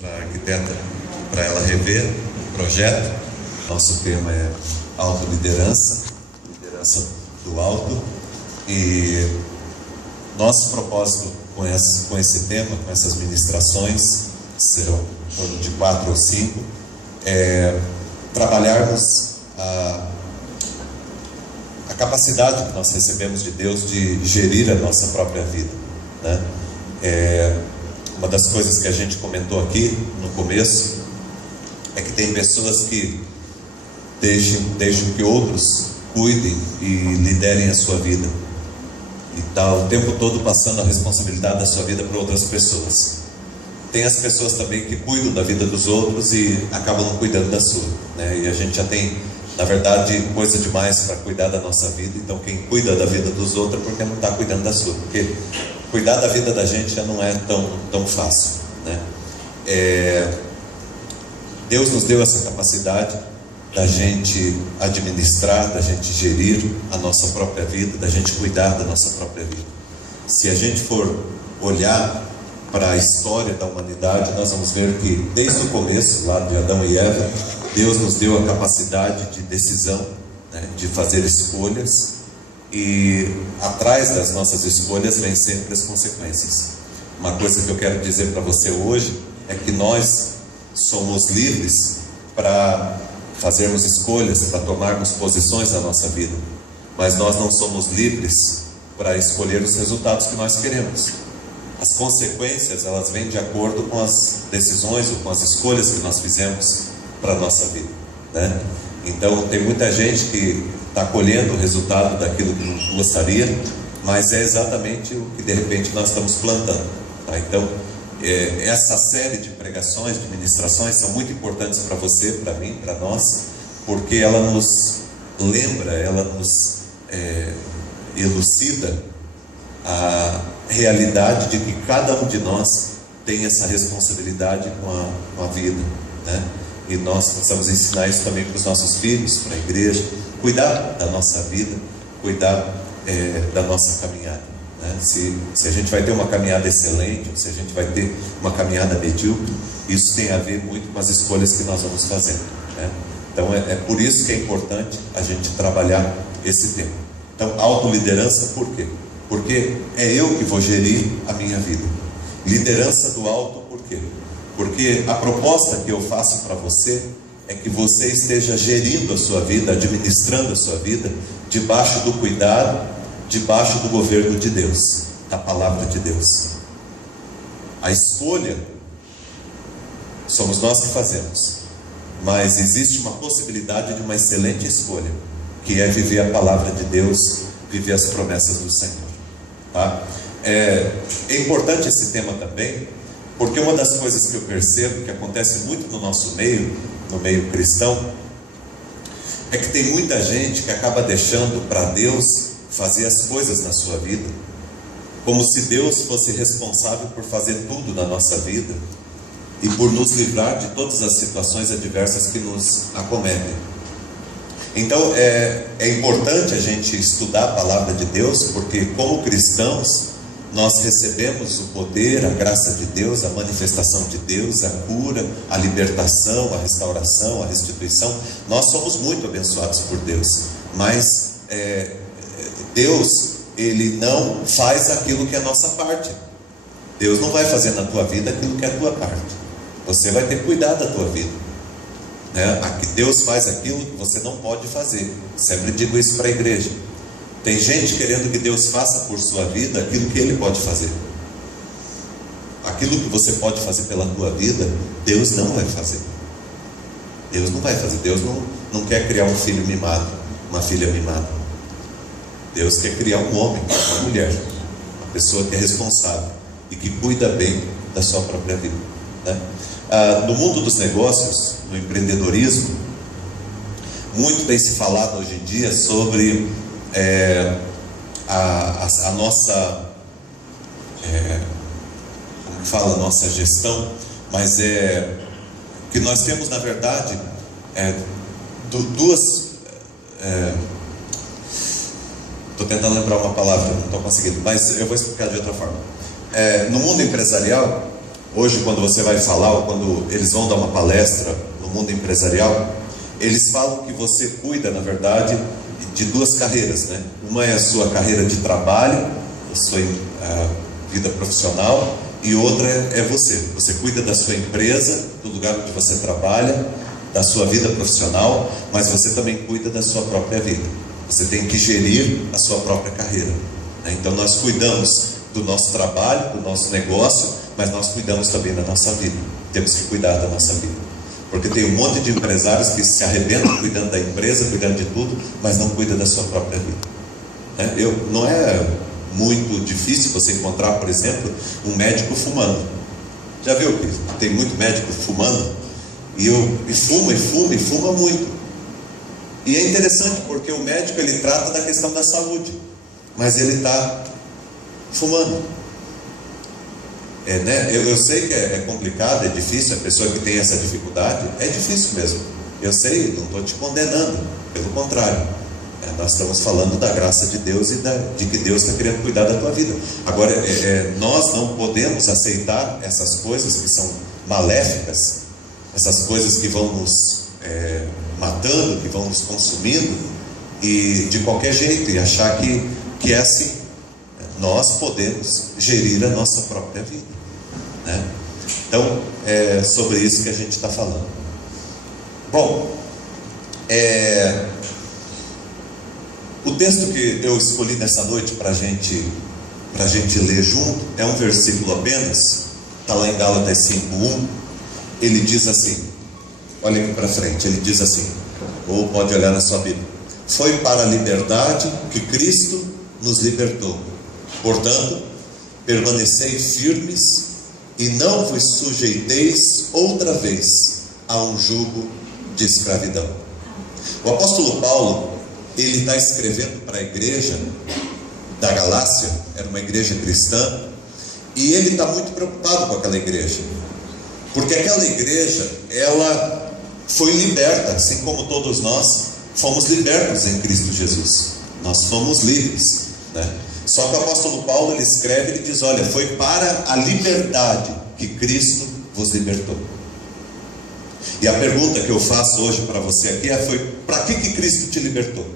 Para a arquiteta, para ela rever o projeto. Nosso tema é autoliderança, liderança do alto. E nosso propósito com esse tema, com essas ministrações, serão em torno de 4 ou 5, é trabalharmos a capacidade que nós recebemos de Deus de gerir a nossa própria vida, né? Uma das coisas que a gente comentou aqui no começo é que tem pessoas que deixam que outros cuidem e liderem a sua vida, e está o tempo todo passando a responsabilidade da sua vida para outras pessoas. Tem as pessoas também que cuidam da vida dos outros e acabam não cuidando da sua, né? E a gente já tem, na verdade, coisa demais para cuidar da nossa vida. Então quem cuida da vida dos outros é porque não está cuidando da sua, porque cuidar da vida da gente já não é tão fácil, né? Deus nos deu essa capacidade da gente administrar, da gente gerir a nossa própria vida, da gente cuidar da nossa própria vida. Se a gente for olhar para a história da humanidade, nós vamos ver que desde o começo, lá de Adão e Eva, Deus nos deu a capacidade de decisão, né, de fazer escolhas, e atrás das nossas escolhas vem sempre as consequências. Uma coisa que eu quero dizer para você hoje é que nós somos livres para fazermos escolhas, para tomarmos posições na nossa vida, mas nós não somos livres para escolher os resultados que nós queremos. As consequências, elas vêm de acordo com as decisões ou com as escolhas que nós fizemos para a nossa vida, né? Então tem muita gente que está colhendo o resultado daquilo que não gostaria, mas é exatamente o que de repente nós estamos plantando, tá? Então essa série de pregações, de ministrações são muito importantes para você, para mim, para nós, porque ela nos lembra, ela nos elucida a realidade de que cada um de nós tem essa responsabilidade com a vida, né? E nós precisamos ensinar isso também para os nossos filhos, para a igreja, cuidar da nossa vida, cuidar da nossa caminhada, né? Se a gente vai ter uma caminhada excelente, ou se a gente vai ter uma caminhada medíocre, isso tem a ver muito com as escolhas que nós vamos fazendo, né? Então é por isso que é importante a gente trabalhar esse tema. Então, autoliderança, por quê? Porque é eu que vou gerir a minha vida. Liderança do alto, por quê? Porque a proposta que eu faço para você é que você esteja gerindo a sua vida, administrando a sua vida, debaixo do cuidado, debaixo do governo de Deus, da palavra de Deus. A escolha somos nós que fazemos, mas existe uma possibilidade de uma excelente escolha, que é viver a palavra de Deus, viver as promessas do Senhor, tá? É importante esse tema também, porque uma das coisas que eu percebo que acontece muito no nosso meio, no meio cristão, é que tem muita gente que acaba deixando para Deus fazer as coisas na sua vida, como se Deus fosse responsável por fazer tudo na nossa vida e por nos livrar de todas as situações adversas que nos acometem. Então é importante a gente estudar a palavra de Deus, porque como cristãos nós recebemos o poder, a graça de Deus, a manifestação de Deus, a cura, a libertação, a restauração, a restituição. Nós somos muito abençoados por Deus, mas Deus, Ele não faz aquilo que é a nossa parte. Deus não vai fazer na tua vida aquilo que é a tua parte. Você vai ter que cuidar da tua vida, né? Aqui Deus faz aquilo que você não pode fazer. Sempre digo isso para a igreja. Tem gente querendo que Deus faça por sua vida aquilo que Ele pode fazer. Aquilo que você pode fazer pela tua vida, Deus não vai fazer. Deus não vai fazer. Deus não quer criar um filho mimado, uma filha mimada. Deus quer criar um homem, uma mulher, uma pessoa que é responsável e que cuida bem da sua própria vida, né? No mundo dos negócios, no empreendedorismo, muito tem se falado hoje em dia sobre a nossa, como que fala, a nossa gestão, mas que nós temos, na verdade, duas, estou tentando lembrar uma palavra, não estou conseguindo, mas eu vou explicar de outra forma. No mundo empresarial, Hoje, quando você vai falar, ou quando eles vão dar uma palestra no mundo empresarial, eles falam que você cuida, na verdade, de duas carreiras, né? Uma é a sua carreira de trabalho, a sua vida profissional, e outra é você. Você cuida da sua empresa, do lugar onde você trabalha, da sua vida profissional, mas você também cuida da sua própria vida. Você tem que gerir a sua própria carreira, né? Então nós cuidamos do nosso trabalho, do nosso negócio, mas nós cuidamos também da nossa vida. Temos que cuidar da nossa vida, porque tem um monte de empresários que se arrebentam cuidando da empresa, cuidando de tudo, mas não cuidam da sua própria vida, né? Não é muito difícil você encontrar, por exemplo, um médico fumando. Já viu que tem muito médico fumando? E fuma muito. E é interessante porque o médico, ele trata da questão da saúde, mas ele está fumando. Né? Eu sei que é complicado, é difícil. A pessoa que tem essa dificuldade, é difícil mesmo. Eu sei, não estou te condenando, pelo contrário. Nós estamos falando da graça de Deus e de que Deus está querendo cuidar da tua vida. Agora, nós não podemos aceitar essas coisas que são maléficas, essas coisas que vão nos matando, que vão nos consumindo, e de qualquer jeito, e achar que é assim. Nós podemos gerir a nossa própria vida, né? Então, é sobre isso que a gente está falando. Bom, o texto que eu escolhi nessa noite para a gente ler junto é um versículo apenas, está lá em Gálatas 5:1. Ele diz assim, olha aqui para frente, ele diz assim, ou pode olhar na sua Bíblia: foi para a liberdade que Cristo nos libertou. Portanto, permanecei firmes e não vos sujeiteis outra vez a um jugo de escravidão. O apóstolo Paulo, ele está escrevendo para a igreja da Galácia, era uma igreja cristã, e ele está muito preocupado com aquela igreja, porque aquela igreja, ela foi liberta, assim como todos nós fomos libertos em Cristo Jesus. Nós somos livres, né? Só que o apóstolo Paulo, ele escreve, ele diz, olha, foi para a liberdade que Cristo vos libertou. E a pergunta que eu faço hoje para você aqui foi: para que Cristo te libertou?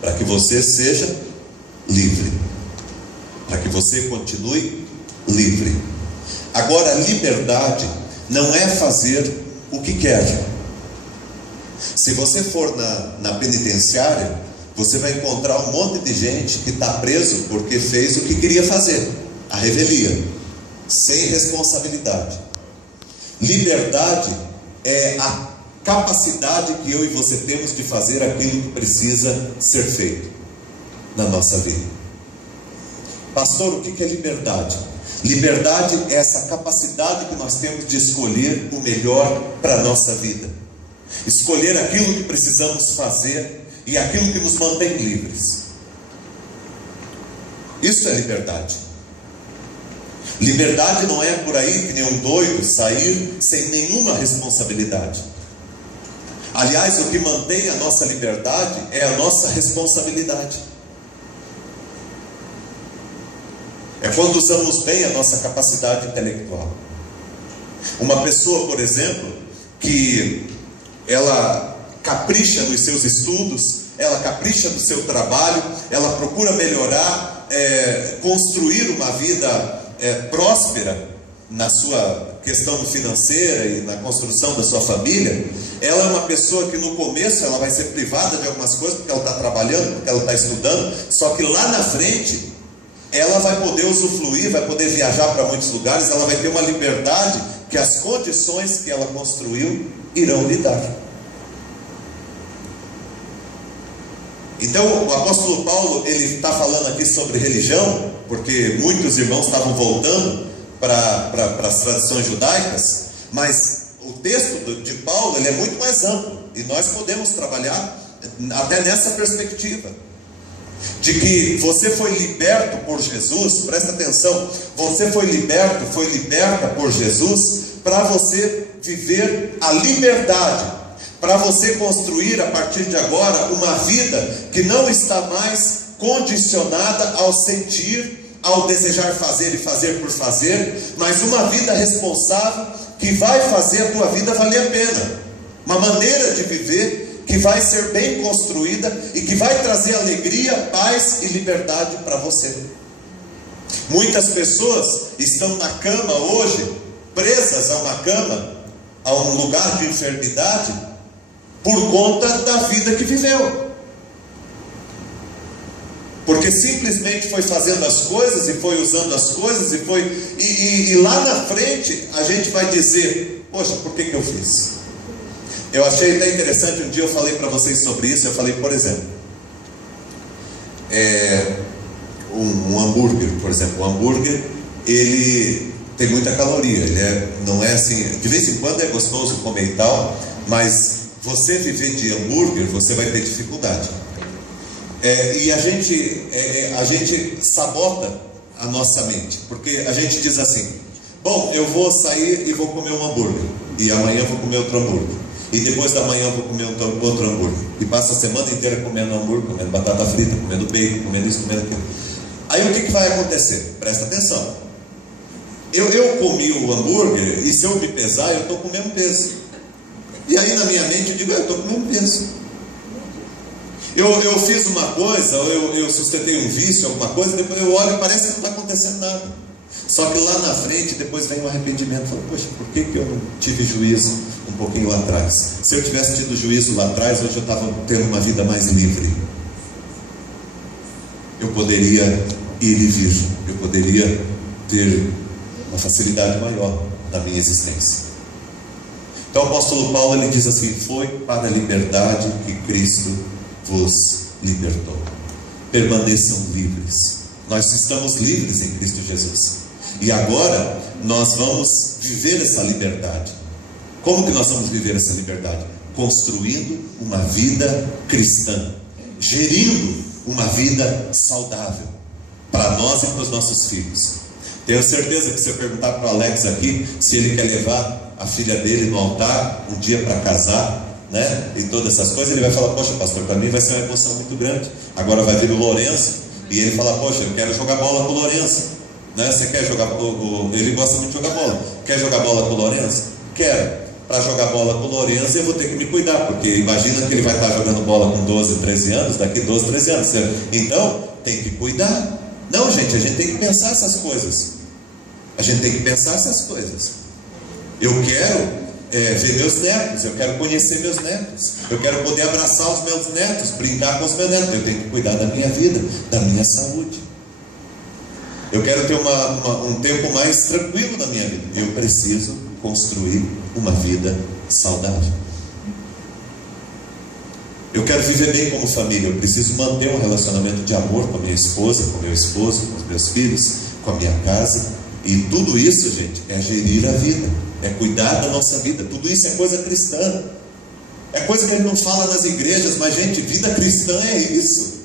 Para que você seja livre, para que você continue livre. Agora, a liberdade não é fazer o que quer. Se você for na penitenciária, você vai encontrar um monte de gente que está preso porque fez o que queria fazer, a revelia, sem responsabilidade. Liberdade é a capacidade que eu e você temos de fazer aquilo que precisa ser feito na nossa vida. Pastor, o que é liberdade? Liberdade é essa capacidade que nós temos de escolher o melhor para a nossa vida, escolher aquilo que precisamos fazer e aquilo que nos mantém livres. Isso é liberdade. Liberdade não é por aí que nem um doido sair sem nenhuma responsabilidade. Aliás, o que mantém a nossa liberdade é a nossa responsabilidade. É quando usamos bem a nossa capacidade intelectual. Uma pessoa, por exemplo, que ela capricha nos seus estudos, ela capricha no seu trabalho, ela procura melhorar, construir uma vida próspera na sua questão financeira e na construção da sua família. Ela é uma pessoa que no começo ela vai ser privada de algumas coisas, porque ela está trabalhando, porque ela está estudando, só que lá na frente ela vai poder usufruir, vai poder viajar para muitos lugares, ela vai ter uma liberdade que as condições que ela construiu irão lhe dar. Então o apóstolo Paulo, ele está falando aqui sobre religião, porque muitos irmãos estavam voltando para as tradições judaicas, mas o texto de Paulo, ele é muito mais amplo, e nós podemos trabalhar até nessa perspectiva, de que você foi liberto por Jesus. Presta atenção, você foi liberta por Jesus, para você viver a liberdade, para você construir a partir de agora uma vida que não está mais condicionada ao sentir, ao desejar fazer e fazer por fazer, mas uma vida responsável que vai fazer a tua vida valer a pena. Uma maneira de viver que vai ser bem construída e que vai trazer alegria, paz e liberdade para você. Muitas pessoas estão na cama hoje, presas a uma cama, a um lugar de enfermidade, por conta da vida que viveu. Porque simplesmente foi fazendo as coisas, e foi usando as coisas, e lá na frente a gente vai dizer: poxa, por que eu fiz? Eu achei até interessante, um dia eu falei para vocês sobre isso. Eu falei, por exemplo, um hambúrguer, por exemplo. O hambúrguer, ele tem muita caloria, não é assim, de vez em quando é gostoso comer e tal, mas você viver de hambúrguer, você vai ter dificuldade. E a gente sabota a nossa mente, porque a gente diz assim: bom, eu vou sair e vou comer um hambúrguer, e amanhã eu vou comer outro hambúrguer, e depois da manhã eu vou comer outro hambúrguer, e passa a semana inteira comendo hambúrguer, comendo batata frita, comendo bacon, comendo isso, comendo aquilo. Aí o que vai acontecer? Presta atenção. Eu comi o hambúrguer, e se eu me pesar, eu estou com o mesmo peso. E aí na minha mente eu digo: eu estou com o mesmo peso. Eu fiz uma coisa, eu sustentei um vício, alguma coisa, depois eu olho e parece que não está acontecendo nada. Só que lá na frente, depois vem um arrependimento. Eu falo: poxa, por que eu não tive juízo um pouquinho lá atrás? Se eu tivesse tido juízo lá atrás, hoje eu estava tendo uma vida mais livre. Eu poderia ir e vir, eu poderia ter uma facilidade maior na minha existência. Então o apóstolo Paulo, ele diz assim: foi para a liberdade que Cristo vos libertou. Permaneçam livres. Nós estamos livres em Cristo Jesus, e agora nós vamos viver essa liberdade. Como que nós vamos viver essa liberdade? Construindo uma vida cristã, gerindo uma vida saudável para nós e para os nossos filhos. Tenho certeza que se eu perguntar para o Alex aqui se ele quer levar a filha dele no altar um dia para casar, né, e todas essas coisas, ele vai falar: poxa, pastor, para mim vai ser uma emoção muito grande. Agora vai vir o Lourenço e ele fala: poxa, eu quero jogar bola com o Lourenço, né? Você quer jogar? Ele gosta muito de jogar bola. Quer jogar bola com o Lourenço? Quero. Para jogar bola com o Lourenço eu vou ter que me cuidar, porque imagina que ele vai estar jogando bola com 12, 13 anos, daqui 12, 13 anos. Então tem que cuidar. Não, gente, a gente tem que pensar essas coisas. A gente tem que pensar essas coisas. Eu quero ver meus netos, eu quero conhecer meus netos, eu quero poder abraçar os meus netos, brincar com os meus netos. Eu tenho que cuidar da minha vida, da minha saúde. Eu quero ter um tempo mais tranquilo na minha vida. Eu preciso construir uma vida saudável. Eu quero viver bem como família. Eu preciso manter um relacionamento de amor com a minha esposa, com o meu esposo, com os meus filhos, com a minha casa. E tudo isso, gente, é gerir a vida, é cuidar da nossa vida. Tudo isso é coisa cristã. É coisa que a gente não fala nas igrejas, mas, gente, vida cristã é isso.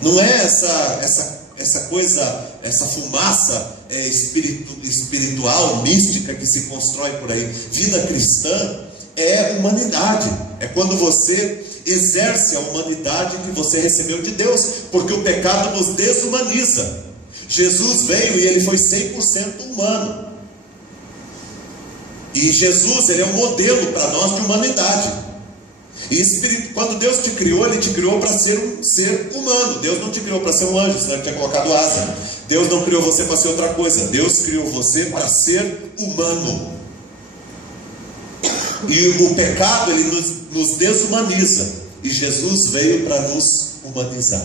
Não é essa coisa, essa fumaça espiritual, mística que se constrói por aí. Vida cristã é humanidade. É quando você exerce a humanidade que você recebeu de Deus, porque o pecado nos desumaniza. Jesus veio e ele foi 100% humano. E Jesus, ele é um modelo para nós de humanidade. E quando Deus te criou, ele te criou para ser um ser humano. Deus não te criou para ser um anjo, senão ele tinha colocado asa. Deus não criou você para ser outra coisa. Deus criou você para ser humano. E o pecado, ele nos desumaniza. E Jesus veio para nos humanizar,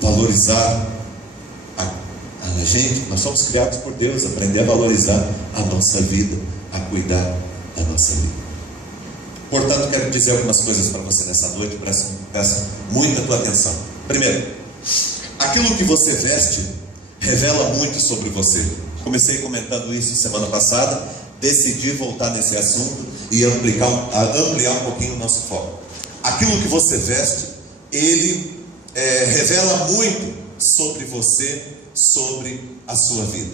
valorizar a gente. Nós somos criados por Deus, aprender a valorizar a nossa vida, a cuidar da nossa vida. Portanto, quero dizer algumas coisas para você nessa noite. Peço muita tua atenção. Primeiro, aquilo que você veste revela muito sobre você. Comecei comentando isso semana passada. Decidi voltar nesse assunto e ampliar um pouquinho o nosso foco. Aquilo que você veste, ele revela muito sobre você, sobre a sua vida.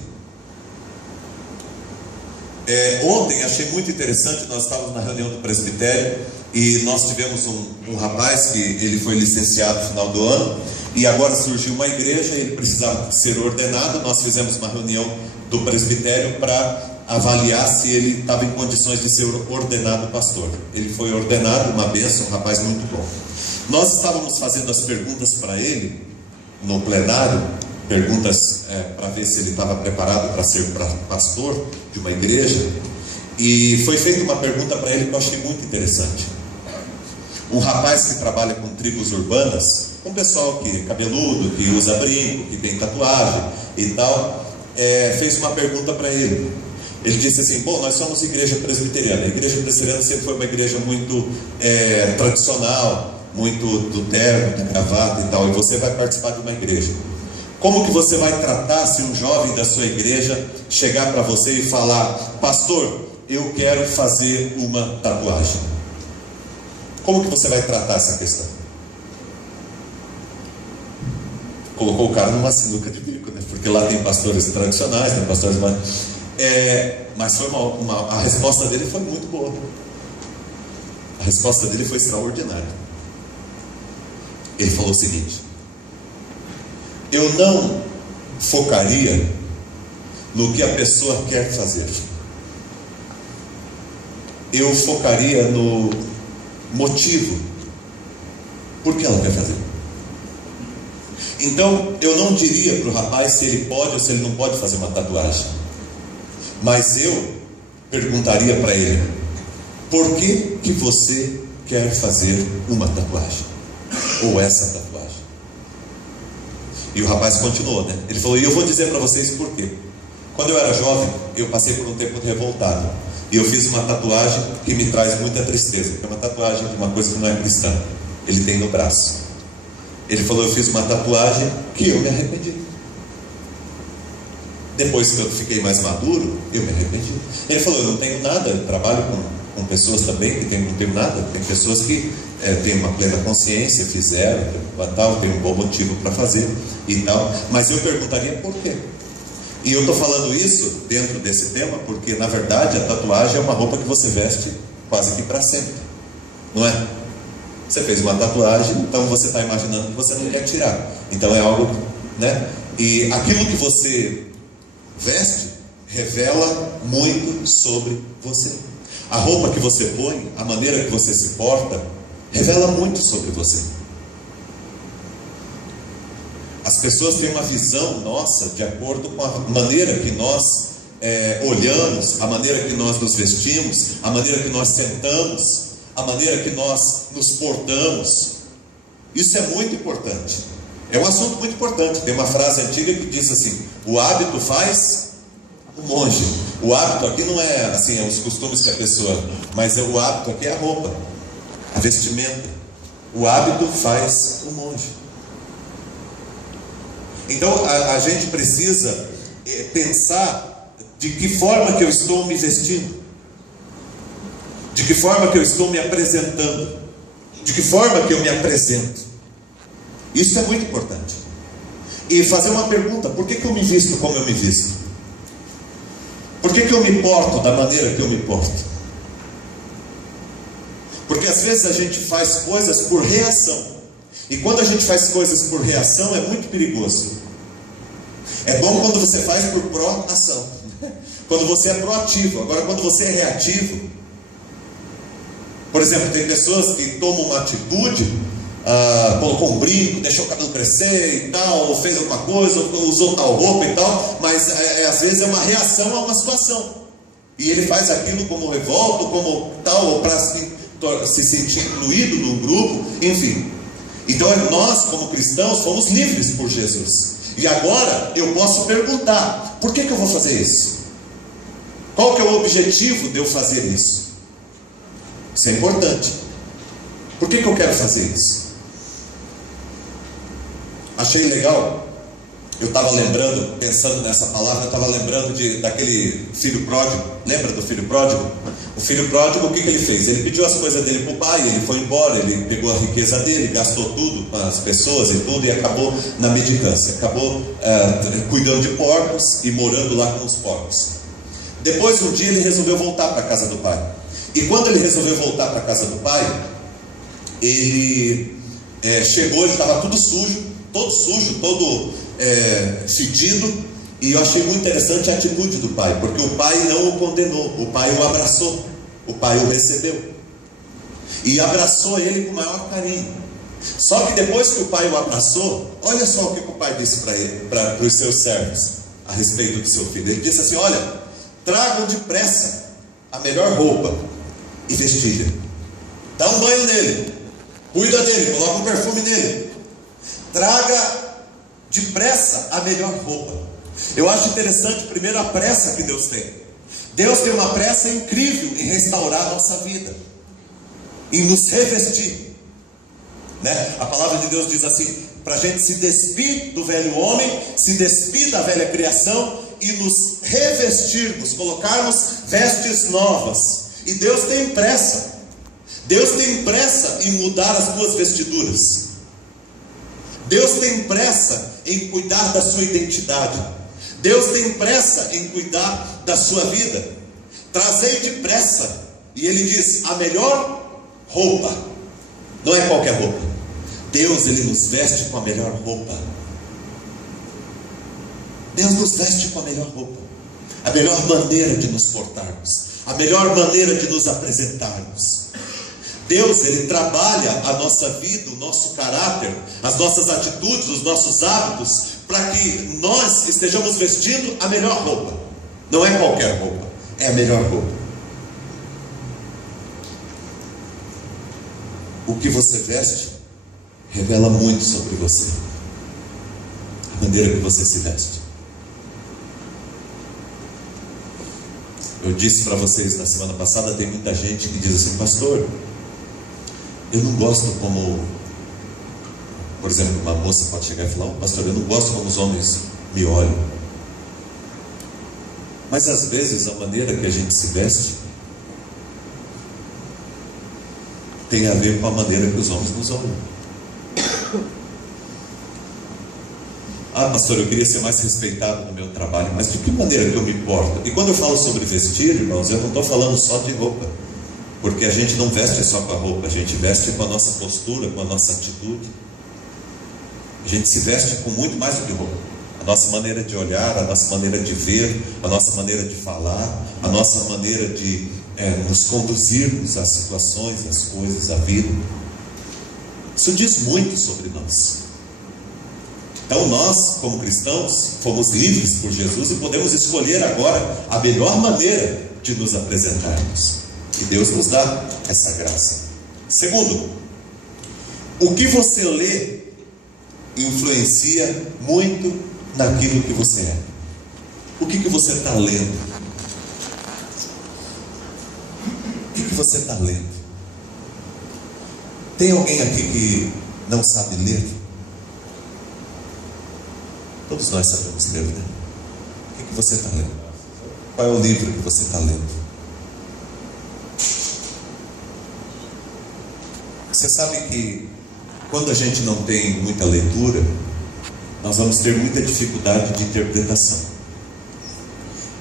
Ontem achei muito interessante, nós estávamos na reunião do presbitério e nós tivemos um rapaz que ele foi licenciado no final do ano e agora surgiu uma igreja, ele precisava ser ordenado. Nós fizemos uma reunião do presbitério para avaliar se ele estava em condições de ser ordenado pastor. Ele foi ordenado, uma bênção, um rapaz muito bom. Nós estávamos fazendo as perguntas para ele no plenário, perguntas para ver se ele estava preparado para ser pastor de uma igreja, e foi feita uma pergunta para ele que eu achei muito interessante. Um rapaz que trabalha com tribos urbanas, um pessoal que é cabeludo, que usa brinco, que tem tatuagem e tal, fez uma pergunta para ele. Ele disse assim: bom, nós somos igreja presbiteriana. A igreja presbiteriana sempre foi uma igreja muito tradicional, muito do terno, da gravata e tal, e você vai participar de uma igreja. Como que você vai tratar se um jovem da sua igreja chegar para você e falar: pastor, eu quero fazer uma tatuagem? Como que você vai tratar essa questão? Colocou o cara numa sinuca de bico, né? Porque lá tem pastores tradicionais, tem pastores mais... mas foi a resposta dele foi muito boa. A resposta dele foi extraordinária. Ele falou o seguinte: eu não focaria no que a pessoa quer fazer, eu focaria no motivo por que ela quer fazer. Então eu não diria para o rapaz se ele pode ou se ele não pode fazer uma tatuagem, mas eu perguntaria para ele: por que você quer fazer uma tatuagem? Ou essa tatuagem? E o rapaz continuou, né? Ele falou: e eu vou dizer para vocês por quê. Quando eu era jovem, eu passei por um tempo revoltado, e eu fiz uma tatuagem que me traz muita tristeza, porque é uma tatuagem de uma coisa que não é cristã. Ele tem no braço. Ele falou: eu fiz uma tatuagem que eu me arrependi. Depois que eu fiquei mais maduro, eu me arrependi. Ele falou: eu não tenho nada, eu trabalho com pessoas também que não tenho nada. Tem pessoas que têm uma plena consciência, fizeram, tal, tem um bom motivo para fazer e tal. Mas eu perguntaria por quê. E eu estou falando isso dentro desse tema porque, na verdade, a tatuagem é uma roupa que você veste quase que para sempre, não é? Você fez uma tatuagem, então você está imaginando que você não quer tirar. Então é algo, né? E aquilo que você veste revela muito sobre você. A roupa que você põe, a maneira que você se porta, revela muito sobre você. As pessoas têm uma visão nossa de acordo com a maneira que nós olhamos, a maneira que nós nos vestimos, a maneira que nós sentamos, a maneira que nós nos portamos. Isso é muito importante. É um assunto muito importante. Tem uma frase antiga que diz assim: o hábito faz o monge. O hábito aqui não é assim, os costumes que a pessoa, mas o hábito aqui é a roupa, a vestimenta. O hábito faz o monge. Então a gente precisa pensar de que forma que eu estou me vestindo, de que forma que eu estou me apresentando, de que forma que eu me apresento. Isso é muito importante. E fazer uma pergunta: por que eu me visto como eu me visto? Por que eu me porto da maneira que eu me porto? Porque às vezes a gente faz coisas por reação. E quando a gente faz coisas por reação é muito perigoso. É bom quando você faz por proação, quando você é proativo. Agora, quando você é reativo, por exemplo, tem pessoas que tomam uma atitude, colocou um brinco, deixou o cabelo crescer e tal, ou fez alguma coisa, ou usou tal roupa e tal, mas às vezes é uma reação a uma situação, e ele faz aquilo como revolta, como tal, ou para se sentir incluído num grupo, enfim. Então nós, como cristãos, fomos livres por Jesus, e agora eu posso perguntar: por que eu vou fazer isso? Qual que é o objetivo de eu fazer isso? Isso é importante. Por que eu quero fazer isso? Achei legal. Eu estava lembrando, pensando nessa palavra, eu estava lembrando daquele filho pródigo. Lembra do filho pródigo? O filho pródigo, o que ele fez? Ele pediu as coisas dele para o pai, ele foi embora, ele pegou a riqueza dele, gastou tudo com as pessoas e tudo, e acabou na mendicância, acabou cuidando de porcos e morando lá com os porcos. Depois, um dia, ele resolveu voltar para a casa do pai. E quando ele resolveu voltar para a casa do pai, ele chegou, ele estava todo sujo, todo fedido. E eu achei muito interessante a atitude do pai, porque o pai não o condenou, o pai o abraçou, o pai o recebeu e abraçou ele com o maior carinho. Só que depois que o pai o abraçou, olha só o que o pai disse para os seus servos a respeito do seu filho. Ele disse assim: olha, tragam depressa a melhor roupa e vestilha, dá um banho nele, cuida dele, coloca um perfume nele, traga depressa a melhor roupa. Eu acho interessante, primeiro, a pressa que Deus tem. Deus tem uma pressa incrível em restaurar a nossa vida, em nos revestir, né? A palavra de Deus diz assim, para a gente se despir do velho homem, se despir da velha criação e nos revestirmos, colocarmos vestes novas. E Deus tem pressa. Deus tem pressa em mudar as tuas vestiduras. Deus tem pressa em cuidar da sua identidade. Deus tem pressa em cuidar da sua vida. Trazei depressa. E Ele diz, a melhor roupa. Não é qualquer roupa. Deus, Ele nos veste com a melhor roupa. Deus nos veste com a melhor roupa. A melhor maneira de nos portarmos. A melhor maneira de nos apresentarmos. Deus, Ele trabalha a nossa vida, o nosso caráter, as nossas atitudes, os nossos hábitos, para que nós estejamos vestindo a melhor roupa. Não é qualquer roupa, é a melhor roupa. O que você veste revela muito sobre você. A maneira que você se veste. Eu disse para vocês na semana passada, tem muita gente que diz assim, pastor, eu não gosto como, por exemplo, uma moça pode chegar e falar, pastor, eu não gosto como os homens me olham. Mas às vezes a maneira que a gente se veste tem a ver com a maneira que os homens nos olham. Ah, pastor, eu queria ser mais respeitado no meu trabalho, mas de que maneira que eu me porto? E quando eu falo sobre vestir, irmãos, eu não estou falando só de roupa, porque a gente não veste só com a roupa, a gente veste com a nossa postura, com a nossa atitude. A gente se veste com muito mais do que roupa. A nossa maneira de olhar, a nossa maneira de ver, a nossa maneira de falar, a nossa maneira de nos conduzirmos às situações, às coisas, à vida. Isso diz muito sobre nós. Então nós, como cristãos, fomos livres por Jesus e podemos escolher agora a melhor maneira de nos apresentarmos. E Deus nos dá essa graça. Segundo, o que você lê influencia muito naquilo que você é. O que você está lendo? O que você está lendo? Tem alguém aqui que não sabe ler? Todos nós sabemos ler, né? O que você está lendo? Qual é o livro que você está lendo? Você sabe que quando a gente não tem muita leitura, nós vamos ter muita dificuldade de interpretação.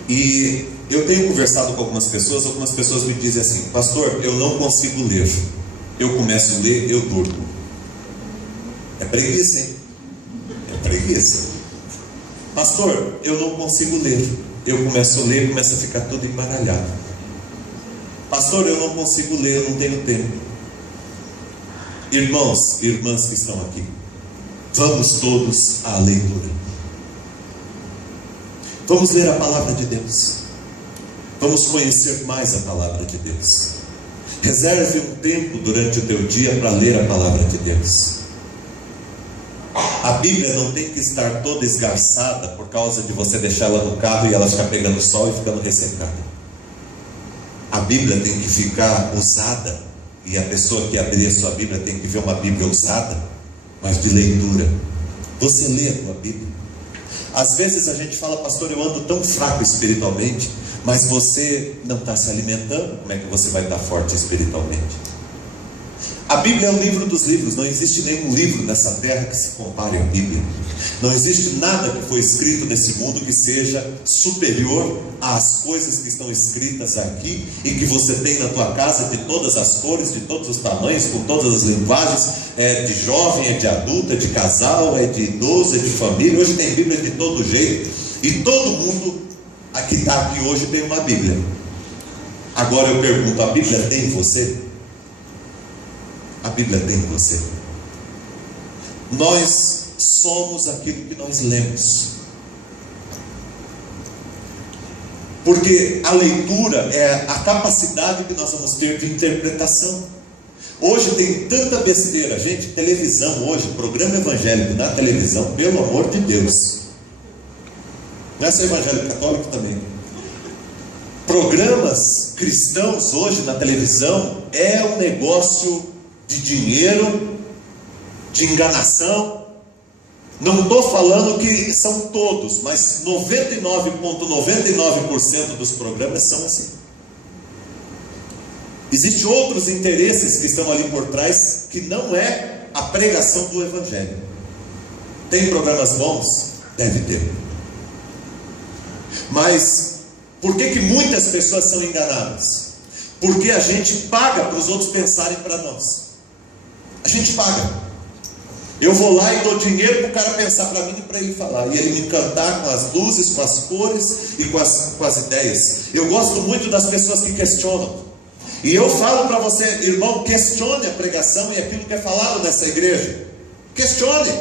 E eu tenho conversado com algumas pessoas me dizem assim, pastor, eu não consigo ler. Eu começo a ler, eu durmo. É preguiça, hein? É preguiça. Pastor, eu não consigo ler. Eu começo a ler, começa a ficar tudo embaralhado. Pastor, eu não consigo ler, eu não tenho tempo. Irmãos e irmãs que estão aqui, vamos todos à leitura. Vamos ler a palavra de Deus. Vamos conhecer mais a palavra de Deus. Reserve um tempo durante o teu dia para ler a palavra de Deus. A Bíblia não tem que estar toda esgarçada por causa de você deixar ela no carro e ela ficar pegando sol e ficando ressecada. A Bíblia tem que ficar usada. E a pessoa que abrir a sua Bíblia tem que ver uma Bíblia usada, mas de leitura. Você lê a tua Bíblia. Às vezes a gente fala, pastor, eu ando tão fraco espiritualmente, mas você não está se alimentando, como é que você vai estar forte espiritualmente? A Bíblia é o livro dos livros. Não existe nenhum livro nessa terra que se compare à Bíblia. Não existe nada que foi escrito nesse mundo que seja superior às coisas que estão escritas aqui e que você tem na tua casa, de todas as cores, de todos os tamanhos, com todas as linguagens. É de jovem, é de adulto, é de casal, é de idoso, é de família. Hoje tem Bíblia de todo jeito. E todo mundo que está aqui hoje tem uma Bíblia. Agora eu pergunto, a Bíblia tem em você? A Bíblia tem em você? Nós somos aquilo que nós lemos. Porque a leitura é a capacidade que nós vamos ter de interpretação. Hoje tem tanta besteira, gente. Televisão hoje, programa evangélico na televisão, pelo amor de Deus. Não é só evangélico, católico também. Programas cristãos hoje na televisão é um negócio de dinheiro, de enganação. Não estou falando que são todos, mas 99,99% dos programas são assim. Existem outros interesses que estão ali por trás, que não é a pregação do Evangelho. Tem programas bons? Deve ter. Mas por que muitas pessoas são enganadas? Porque a gente paga para os outros pensarem para nós. A gente paga. Eu vou lá e dou dinheiro para o cara pensar para mim e para ele falar. E ele me encantar com as luzes, com as cores e com as ideias. Eu gosto muito das pessoas que questionam. E eu falo para você, irmão, questione a pregação e aquilo que é falado nessa igreja. Questione.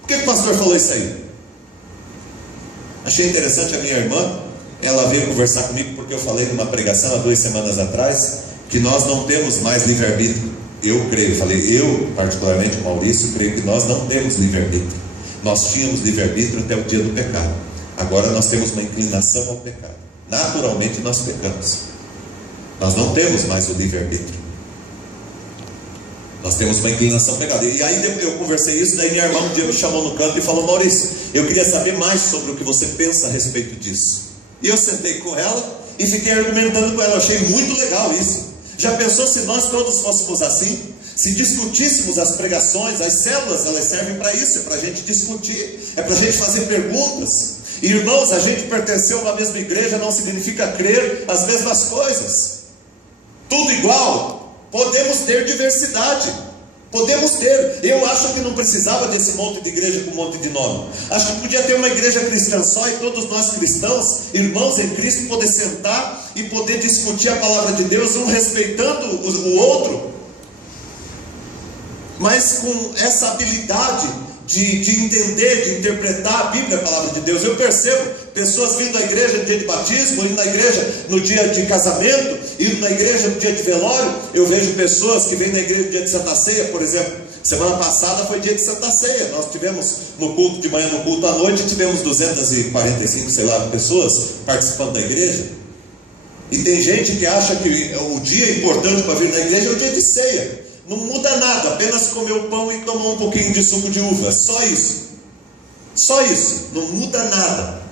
Por que o pastor falou isso aí? Achei interessante a minha irmã. Ela veio conversar comigo porque eu falei numa pregação há 2 semanas atrás que nós não temos mais livre-arbítrio. Eu creio, eu particularmente, Maurício, creio que nós não temos livre-arbítrio. Nós tínhamos livre-arbítrio até o dia do pecado. Agora nós temos uma inclinação ao pecado. Naturalmente nós pecamos. Nós não temos mais o livre-arbítrio. Nós temos uma inclinação ao pecado. E aí eu conversei isso, daí minha irmã um dia me chamou no canto e falou: Maurício, eu queria saber mais sobre o que você pensa a respeito disso. E eu sentei com ela e fiquei argumentando com ela. Eu achei muito legal isso. Já pensou se nós todos fôssemos assim? Se discutíssemos as pregações, as células, elas servem para isso, é para a gente discutir, é para a gente fazer perguntas. E irmãos, a gente pertencer a uma mesma igreja não significa crer as mesmas coisas. Tudo igual. Podemos ter diversidade. Podemos ter. Eu acho que não precisava desse monte de igreja com um monte de nome. Acho que podia ter uma igreja cristã só e todos nós cristãos, irmãos em Cristo, poder sentar e poder discutir a palavra de Deus, um respeitando o outro, mas com essa habilidade de entender, de interpretar a Bíblia, a palavra de Deus. Eu percebo pessoas vindo à igreja no dia de batismo, indo na igreja no dia de casamento, indo na igreja no dia de velório. Eu vejo pessoas que vêm na igreja no dia de Santa Ceia, por exemplo. Semana passada foi dia de Santa Ceia. Nós tivemos no culto de manhã, no culto à noite, tivemos 245, pessoas participando da igreja. E tem gente que acha que o dia importante para vir na igreja é o dia de ceia. Não muda nada, apenas comer o pão e tomar um pouquinho de suco de uva. Só isso. Só isso. Não muda nada.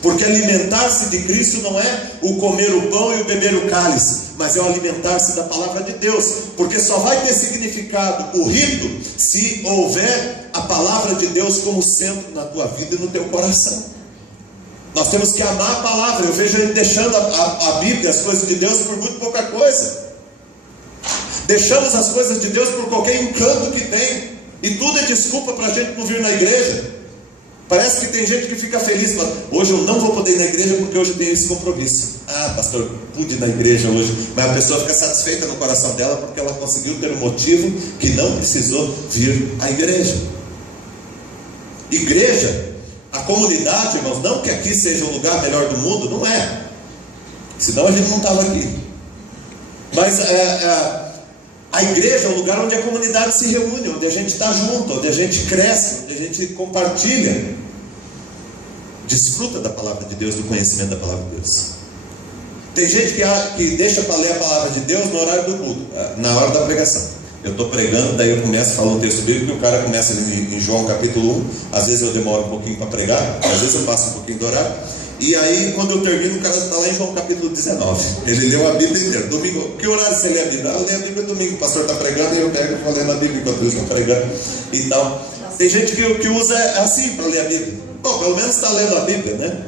Porque alimentar-se de Cristo não é o comer o pão e o beber o cálice, mas é o alimentar-se da palavra de Deus. Porque só vai ter significado o rito se houver a palavra de Deus como centro na tua vida e no teu coração. Nós temos que amar a palavra. Eu vejo ele deixando a Bíblia, as coisas de Deus, por muito pouca coisa. Deixamos as coisas de Deus por qualquer encanto que tem. E tudo é desculpa para a gente não vir na igreja. Parece que tem gente que fica feliz, mas hoje eu não vou poder ir na igreja porque hoje eu tenho esse compromisso. Ah, pastor, pude ir na igreja hoje. Mas a pessoa fica satisfeita no coração dela porque ela conseguiu ter um motivo que não precisou vir à igreja. Igreja, a comunidade, irmãos, não que aqui seja o lugar melhor do mundo, não é. Senão a gente não estava aqui. Mas a igreja é o lugar onde a comunidade se reúne, onde a gente está junto, onde a gente cresce, onde a gente compartilha, desfruta da palavra de Deus, do conhecimento da palavra de Deus. Tem gente que deixa para ler a palavra de Deus no horário do culto, na hora da pregação. Eu estou pregando, daí eu começo a falar um texto bíblico e o cara começa em João capítulo 1. Às vezes eu demoro um pouquinho para pregar, às vezes eu passo um pouquinho do horário. E aí, quando eu termino, o cara está lá em João capítulo 19. Ele leu a Bíblia inteira. Domingo, que horário você lê a Bíblia? Eu leio a Bíblia domingo, o pastor está pregando e eu pego e vou lendo a Bíblia enquanto ele está pregando e tal. Tem gente que usa assim para ler a Bíblia. Bom, pelo menos está lendo a Bíblia, né?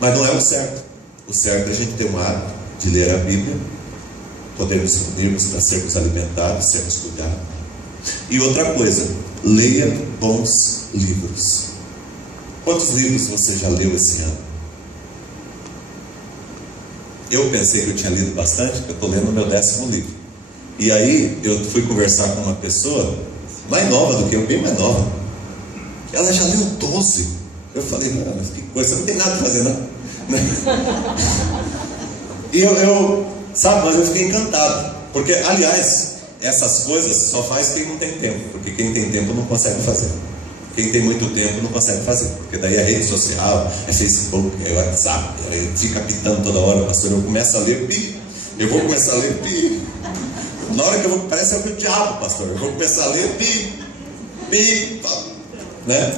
Mas não é o certo. O certo é a gente ter um hábito de ler a Bíblia, podermos unirmos para sermos alimentados, sermos cuidados. E outra coisa, leia bons livros. Quantos livros você já leu esse ano? Eu pensei que eu tinha lido bastante, porque eu estou lendo o meu 10º livro. E aí eu fui conversar com uma pessoa mais nova do que eu, bem mais nova. Ela já leu 12. Eu falei, mas que coisa, você não tem nada para fazer, não? E sabe, mas eu fiquei encantado. Porque, aliás, essas coisas só faz quem não tem tempo. Porque quem tem tempo não consegue fazer. Quem tem muito tempo não consegue fazer, porque daí é rede social, é Facebook, é WhatsApp, fica pitando toda hora, pastor. Eu começo a ler pi, eu vou começar a ler pi. Na hora que eu vou, parece que é o diabo, pastor. Eu vou começar a ler pi, né?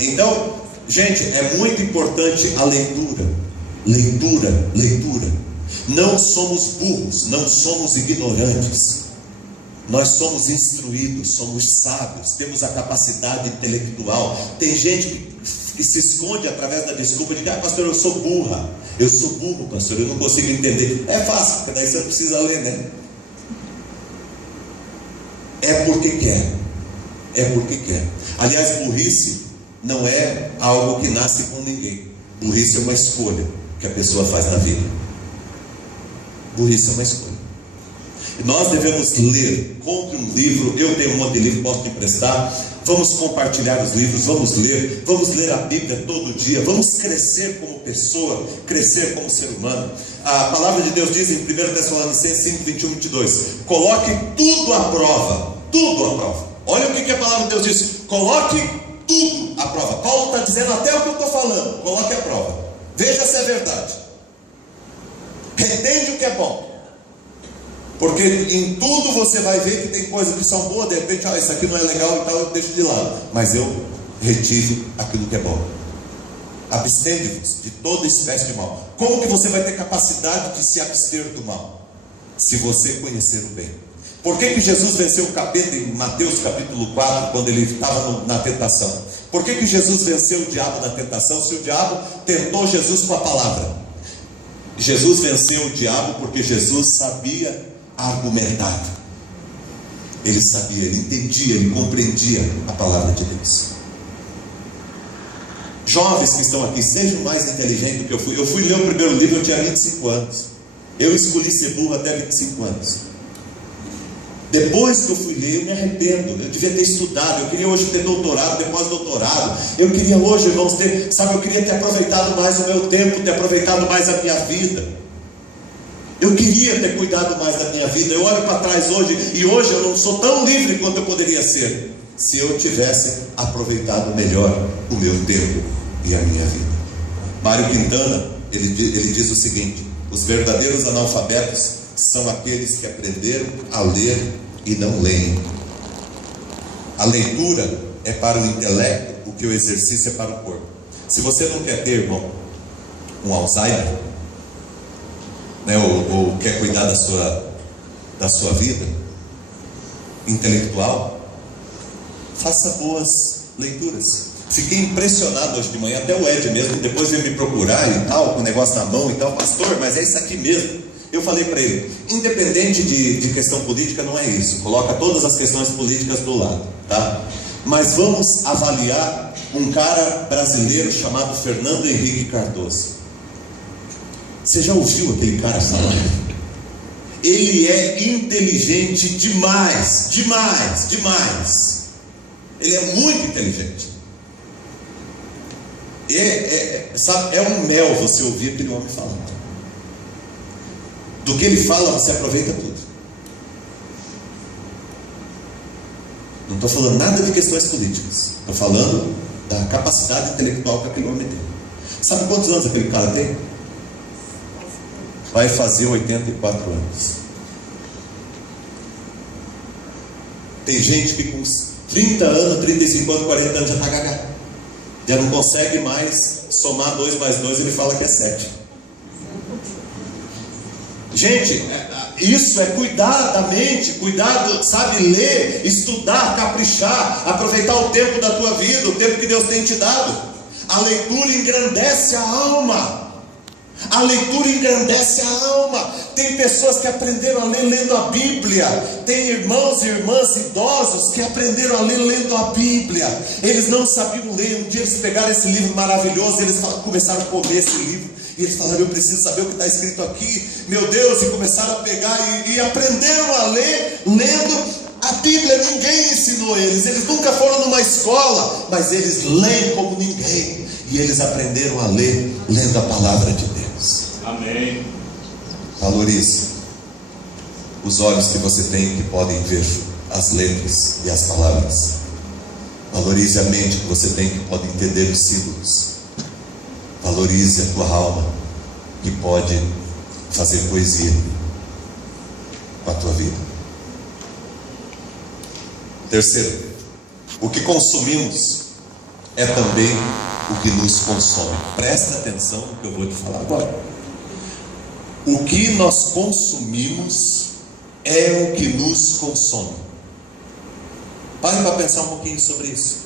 Então, gente, é muito importante a leitura. Leitura. Não somos burros, não somos ignorantes. Nós somos instruídos, somos sábios, temos a capacidade intelectual. Tem gente que se esconde através da desculpa de que, pastor, eu sou burra. Eu sou burro, pastor, eu não consigo entender. É fácil, porque daí você não precisa ler, né? É porque quer. Aliás, burrice não é algo que nasce com ninguém. Burrice é uma escolha que a pessoa faz na vida. Burrice é uma escolha. Nós devemos ler. Compre um livro. Eu tenho um monte de livro, posso te emprestar. Vamos compartilhar os livros, vamos ler a Bíblia todo dia, vamos crescer como pessoa, crescer como ser humano. A palavra de Deus diz em 1 Tessalonicenses 5, 21, 22, coloque tudo à prova, olha o que a palavra de Deus diz, coloque tudo à prova. Paulo está dizendo até o que eu estou falando, coloque à prova, veja se é verdade, retende o que é bom. Porque em tudo você vai ver que tem coisas que são boas, de repente, isso aqui não é legal e tal, eu deixo de lado. Mas eu retive aquilo que é bom. Abstende-vos de toda espécie de mal. Como que você vai ter capacidade de se abster do mal? Se você conhecer o bem. Por que Jesus venceu o capeta em Mateus capítulo 4, quando ele estava na tentação? Por que Jesus venceu o diabo na tentação, se o diabo tentou Jesus com a palavra? Jesus venceu o diabo porque Jesus sabia argumentado. Ele sabia, ele entendia, ele compreendia a palavra de Deus. Jovens que estão aqui, sejam mais inteligentes do que eu fui. Eu fui ler o primeiro livro, eu tinha 25 anos. Eu escolhi ser burro até 25 anos. Depois que eu fui ler, eu me arrependo. Eu devia ter estudado. Eu queria hoje ter doutorado, ter pós-doutorado. Eu queria hoje, irmãos, eu queria ter aproveitado mais o meu tempo, ter aproveitado mais a minha vida. Eu queria ter cuidado mais da minha vida. Eu olho para trás hoje, e hoje eu não sou tão livre quanto eu poderia ser, se eu tivesse aproveitado melhor o meu tempo e a minha vida. Mário Quintana, ele diz o seguinte: os verdadeiros analfabetos são aqueles que aprenderam a ler e não leem. A leitura é para o intelecto, o que o exercício é para o corpo. Se você não quer ter, irmão, um Alzheimer, né, ou quer cuidar da sua vida intelectual, faça boas leituras. Fiquei impressionado hoje de manhã, até o Ed mesmo, depois veio me procurar e tal, com o negócio na mão e tal, pastor, mas é isso aqui mesmo. Eu falei para ele, independente de questão política, não é isso, coloca todas as questões políticas do lado, tá? Mas vamos avaliar um cara brasileiro chamado Fernando Henrique Cardoso. Você já ouviu aquele cara falar? Ele é inteligente demais. Ele é muito inteligente. Sabe, é um mel você ouvir aquele homem falando. Do que ele fala, você aproveita tudo. Não estou falando nada de questões políticas. Estou falando da capacidade intelectual que aquele homem tem. Sabe quantos anos aquele cara tem? Vai fazer 84 anos. Tem gente que com 30 anos, 35 anos, 40 anos já está gaga. Já não consegue mais somar 2 mais 2, ele fala que é 7. Gente, isso é cuidar da mente, sabe, ler, estudar, caprichar, aproveitar o tempo da tua vida, o tempo que Deus tem te dado. A leitura engrandece a alma. A leitura engrandece a alma. Tem pessoas que aprenderam a ler lendo a Bíblia. Tem irmãos e irmãs idosos que aprenderam a ler lendo a Bíblia. Eles não sabiam ler. Um dia eles pegaram esse livro maravilhoso e eles começaram a comer esse livro. E eles falaram: eu preciso saber o que está escrito aqui, meu Deus. E começaram a pegar e aprenderam a ler lendo a Bíblia. Ninguém ensinou eles. Eles nunca foram numa escola, mas eles leem como ninguém. E eles aprenderam a ler lendo a palavra de Deus. Amém. Valorize os olhos que você tem, que podem ver as letras e as palavras. Valorize a mente que você tem, que pode entender os símbolos. Valorize a tua alma, que pode fazer poesia com a tua vida. Terceiro, o que consumimos é também o que nos consome. Presta atenção no que eu vou te falar agora. O que nós consumimos é o que nos consome. Pare para pensar um pouquinho sobre isso.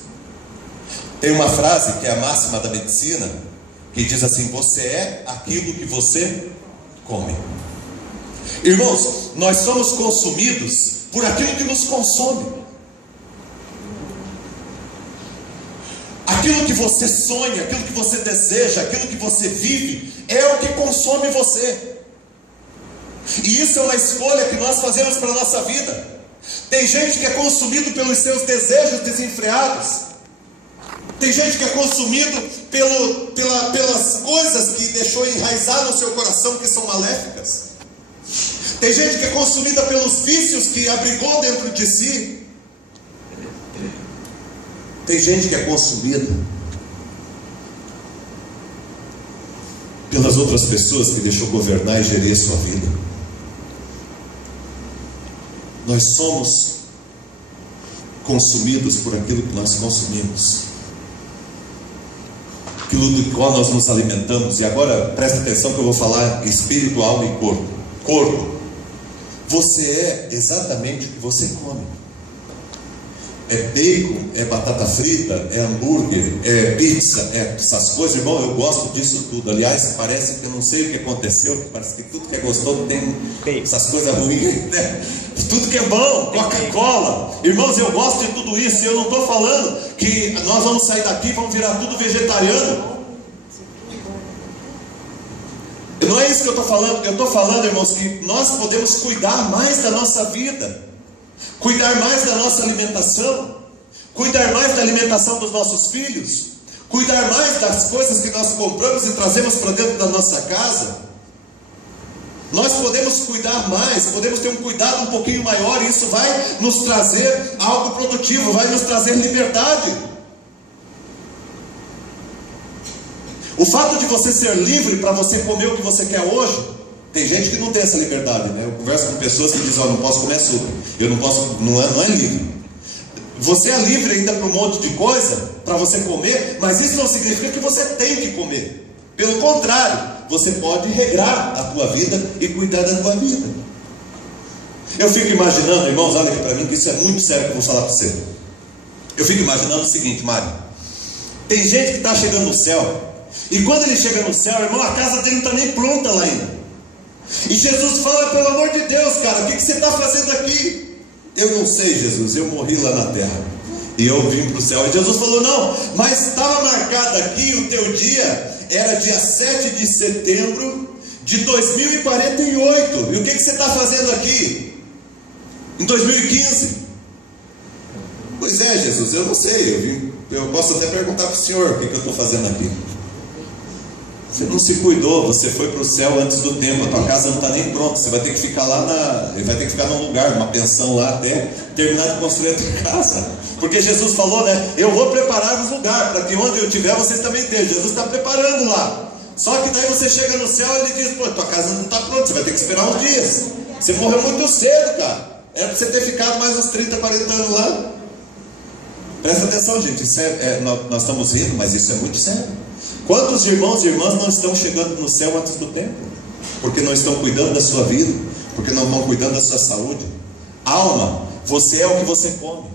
Tem uma frase que é a máxima da medicina, que diz assim: você é aquilo que você come. Irmãos, nós somos consumidos por aquilo que nos consome. Aquilo que você sonha, aquilo que você deseja, aquilo que você vive, é o que consome você. E isso é uma escolha que nós fazemos para a nossa vida. Tem gente que é consumido pelos seus desejos desenfreados. Tem gente que é consumido pelas coisas que deixou enraizar no seu coração, que são maléficas. Tem gente que é consumida pelos vícios que abrigou dentro de si. Tem gente que é consumida pelas outras pessoas que deixou governar e gerir a sua vida. Nós somos consumidos por aquilo que nós consumimos, aquilo do qual nós nos alimentamos. E agora presta atenção que eu vou falar espírito, alma e corpo. Corpo, você é exatamente o que você come. É bacon, é batata frita, é hambúrguer, é pizza, é essas coisas. Irmão, eu gosto disso tudo. Aliás, parece que eu não sei o que aconteceu, que parece que tudo que é gostoso tem essas coisas ruins, né? Tudo que é bom, Coca-Cola. Irmãos, eu gosto de tudo isso. E eu não estou falando que nós vamos sair daqui e vamos virar tudo vegetariano. Não é isso que eu estou falando. Eu estou falando, irmãos, que nós podemos cuidar mais da nossa vida, cuidar mais da nossa alimentação, cuidar mais da alimentação dos nossos filhos, cuidar mais das coisas que nós compramos e trazemos para dentro da nossa casa. Nós podemos cuidar mais, podemos ter um cuidado um pouquinho maior, e isso vai nos trazer algo produtivo, vai nos trazer liberdade. O fato de você ser livre para você comer o que você quer hoje, tem gente que não tem essa liberdade, né? Eu converso com pessoas que dizem: não posso comer açúcar, eu não posso, não é livre. Você é livre ainda para um monte de coisa, para você comer, mas isso não significa que você tem que comer. Pelo contrário, você pode regrar a tua vida e cuidar da tua vida. Eu fico imaginando, irmãos, olha aqui para mim, que isso é muito sério que eu vou falar para você. Eu fico imaginando o seguinte, Mário: tem gente que está chegando no céu, e quando ele chega no céu, irmão, a casa dele não está nem pronta lá ainda. E Jesus fala: pelo amor de Deus, cara, o que você está fazendo aqui? Eu não sei, Jesus, eu morri lá na terra e eu vim para o céu. E Jesus falou: não, mas estava marcado aqui, o teu dia era dia 7 de setembro de 2048. E o que você está fazendo aqui em 2015? Pois é, Jesus, eu não sei, eu posso até perguntar para o senhor o que eu estou fazendo aqui. Você não se cuidou, você foi para o céu antes do tempo, a tua casa não está nem pronta, você vai ter que ficar lá vai ter que ficar num lugar, numa pensão lá, até terminar de construir a tua casa. Porque Jesus falou, né? Eu vou preparar-vos lugar, para que onde eu estiver, vocês também estejam. Jesus está preparando lá. Só que daí você chega no céu e ele diz: pô, tua casa não está pronta, você vai ter que esperar uns dias. Você morreu muito cedo, cara. Era para você ter ficado mais uns 30, 40 anos lá. Presta atenção, gente, isso nós estamos rindo, mas isso é muito sério. Quantos irmãos e irmãs não estão chegando no céu antes do tempo? Porque não estão cuidando da sua vida, porque não estão cuidando da sua saúde. Alma, você é o que você come.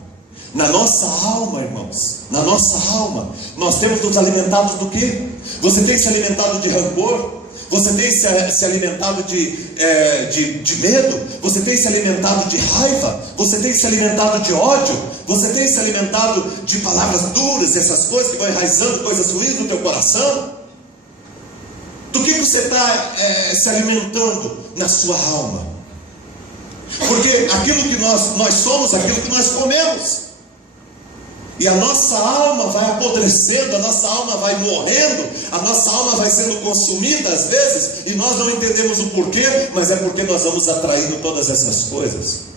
Na nossa alma, irmãos, na nossa alma, nós temos nos alimentado do quê? Você tem se alimentado de rancor? Você tem se alimentado de medo? Você tem se alimentado de raiva? Você tem se alimentado de ódio? Você tem se alimentado de palavras duras, essas coisas que vão enraizando coisas ruins no teu coração? Do que você está se alimentando na sua alma? Porque aquilo que nós somos, aquilo que nós comemos. E a nossa alma vai apodrecendo, a nossa alma vai morrendo, a nossa alma vai sendo consumida às vezes, e nós não entendemos o porquê, mas é porque nós vamos atraindo todas essas coisas.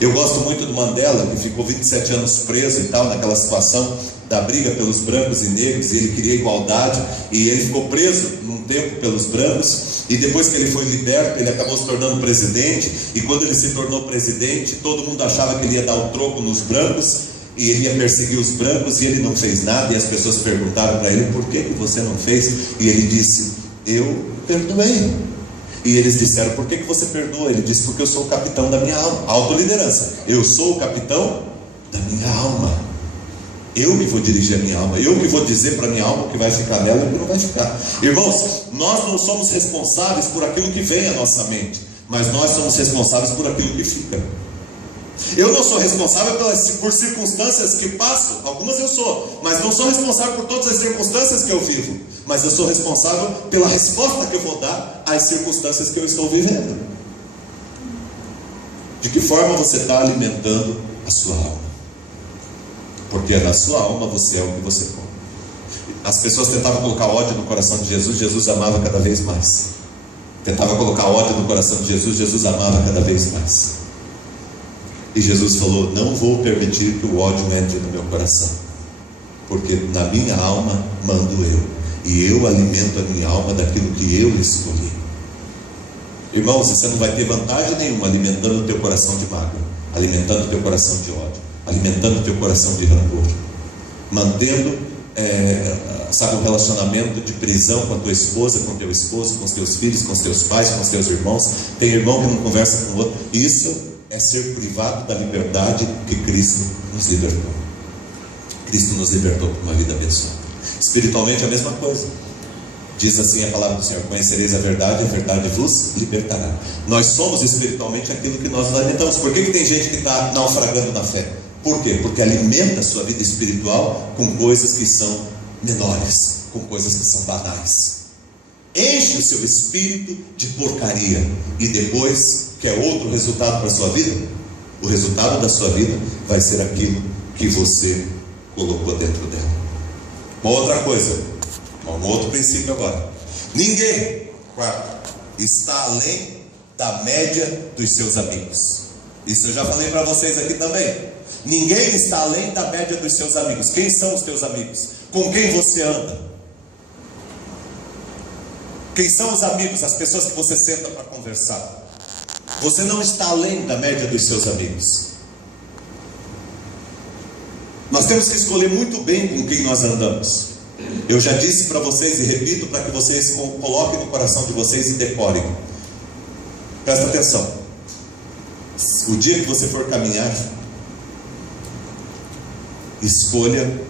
Eu gosto muito do Mandela, que ficou 27 anos preso e tal, naquela situação da briga pelos brancos e negros, e ele queria igualdade, e ele ficou preso num tempo pelos brancos, e depois que ele foi liberto, ele acabou se tornando presidente, e quando ele se tornou presidente, todo mundo achava que ele ia dar o troco nos brancos, e ele ia perseguir os brancos, e ele não fez nada, e as pessoas perguntaram para ele, por que você não fez? E ele disse, eu perdoei. E eles disseram, por que você perdoa? Ele disse, porque eu sou o capitão da minha alma. Autoliderança, eu sou o capitão da minha alma. Eu que vou dirigir a minha alma, eu que vou dizer para a minha alma o que vai ficar nela e o que não vai ficar. Irmãos, nós não somos responsáveis por aquilo que vem à nossa mente, mas nós somos responsáveis por aquilo que fica. Eu não sou responsável por circunstâncias que passam, algumas eu sou, mas não sou responsável por todas as circunstâncias que eu vivo, mas eu sou responsável pela resposta que eu vou dar às circunstâncias que eu estou vivendo. De que forma você está alimentando a sua alma? Porque na sua alma você é o que você come. As pessoas tentavam colocar ódio no coração de Jesus, Jesus amava cada vez mais. Tentava colocar ódio no coração de Jesus, Jesus amava cada vez mais. E Jesus falou, não vou permitir que o ódio entre no meu coração, porque na minha alma mando eu, e eu alimento a minha alma daquilo que eu escolhi. Irmãos, você não vai ter vantagem nenhuma alimentando o teu coração de mágoa, alimentando o teu coração de ódio, alimentando o teu coração de rancor, mantendo um relacionamento de prisão com a tua esposa, com o teu esposo, com os teus filhos, com os teus pais, com os teus irmãos. Tem irmão que não conversa com o outro. Isso é ser privado da liberdade que Cristo nos libertou. Cristo nos libertou para uma vida abençoada. Espiritualmente é a mesma coisa. Diz assim a palavra do Senhor, conhecereis a verdade vos libertará. Nós somos espiritualmente aquilo que nós alimentamos. Por que tem gente que está naufragando na fé? Por quê? Porque alimenta a sua vida espiritual com coisas que são menores, com coisas que são banais. Enche o seu espírito de porcaria, e depois quer outro resultado para a sua vida? O resultado da sua vida vai ser aquilo que você colocou dentro dela. Uma outra coisa, um outro princípio agora. Ninguém, quarto, está além da média dos seus amigos. Isso eu já falei para vocês aqui também. Ninguém está além da média dos seus amigos. Quem são os teus amigos? Com quem você anda? Quem são os amigos, as pessoas que você senta para conversar? Você não está além da média dos seus amigos. Nós temos que escolher muito bem com quem nós andamos. Eu já disse para vocês e repito para que vocês coloquem no coração de vocês e decorem. Presta atenção. O dia que você for caminhar, escolha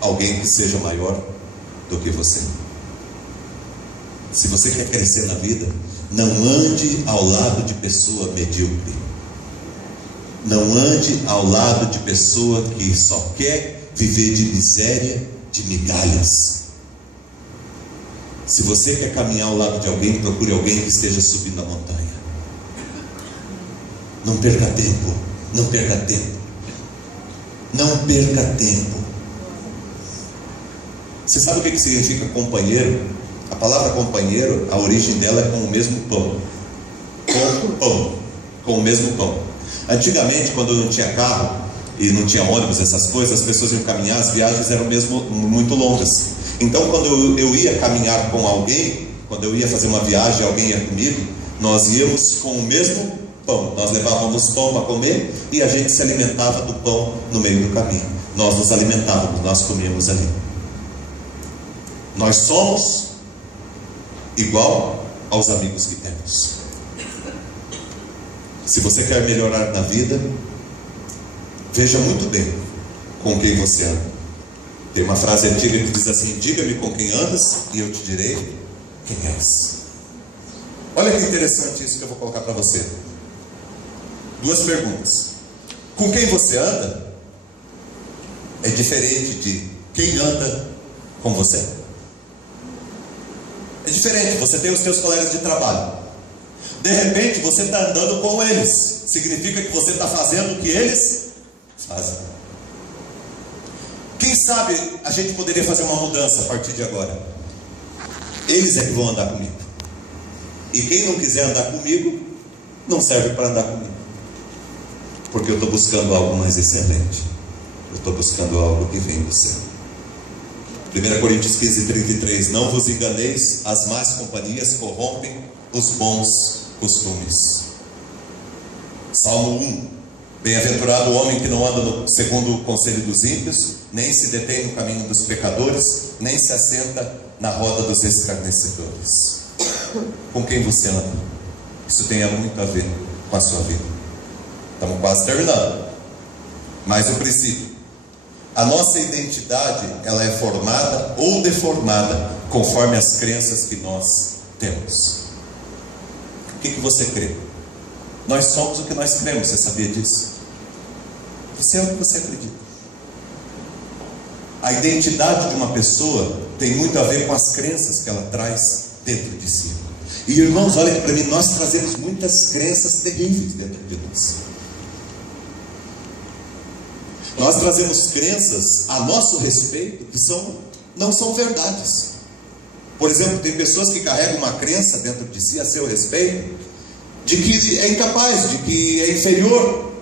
alguém que seja maior do que você. Se você quer crescer na vida, não ande ao lado de pessoa medíocre. Não ande ao lado de pessoa que só quer viver de miséria, de migalhas. Se você quer caminhar ao lado de alguém, procure alguém que esteja subindo a montanha. Não perca tempo, não perca tempo. Não perca tempo. Você sabe o que significa companheiro? A palavra companheiro, a origem dela é com o mesmo pão. Com o mesmo pão. Antigamente, quando não tinha carro e não tinha ônibus, essas coisas, as pessoas iam caminhar, as viagens eram mesmo muito longas. Então, quando eu ia caminhar com alguém, quando eu ia fazer uma viagem, alguém ia comigo, nós íamos com o mesmo Pão. Nós levávamos pão para comer e a gente se alimentava do pão no meio do caminho. Nós nos alimentávamos, nós comíamos ali. Nós somos igual aos amigos que temos. Se você quer melhorar na vida, veja muito bem com quem você anda. Tem uma frase antiga que diz assim: diga-me com quem andas e eu te direi quem és. Olha que interessante isso que eu vou colocar para você. Duas perguntas. Com quem você anda é diferente de quem anda com você. É diferente. Você tem os seus colegas de trabalho. De repente você está andando com eles. Significa que você está fazendo o que eles fazem. Quem sabe a gente poderia fazer uma mudança a partir de agora. Eles é que vão andar comigo. E quem não quiser andar comigo, não serve para andar comigo. Porque eu estou buscando algo mais excelente. Eu estou buscando algo que vem do céu. 1 Coríntios 15:33. Não vos enganeis, as más companhias corrompem os bons costumes. Salmo 1. Bem-aventurado o homem que não anda segundo o conselho dos ímpios, nem se detém no caminho dos pecadores, nem se assenta na roda dos escarnecedores. Com quem você anda? Isso tem muito a ver com a sua vida. Estamos quase terminando. Mas o princípio: a nossa identidade, ela é formada ou deformada conforme as crenças que nós temos. O que você crê? Nós somos o que nós cremos. Você sabia disso? Você é o que você acredita. A identidade de uma pessoa tem muito a ver com as crenças que ela traz dentro de si. E irmãos, olhem para mim, nós trazemos muitas crenças terríveis dentro de nós. Nós trazemos crenças a nosso respeito que não são verdades. Por exemplo, tem pessoas que carregam uma crença dentro de si a seu respeito, de que é incapaz, de que é inferior,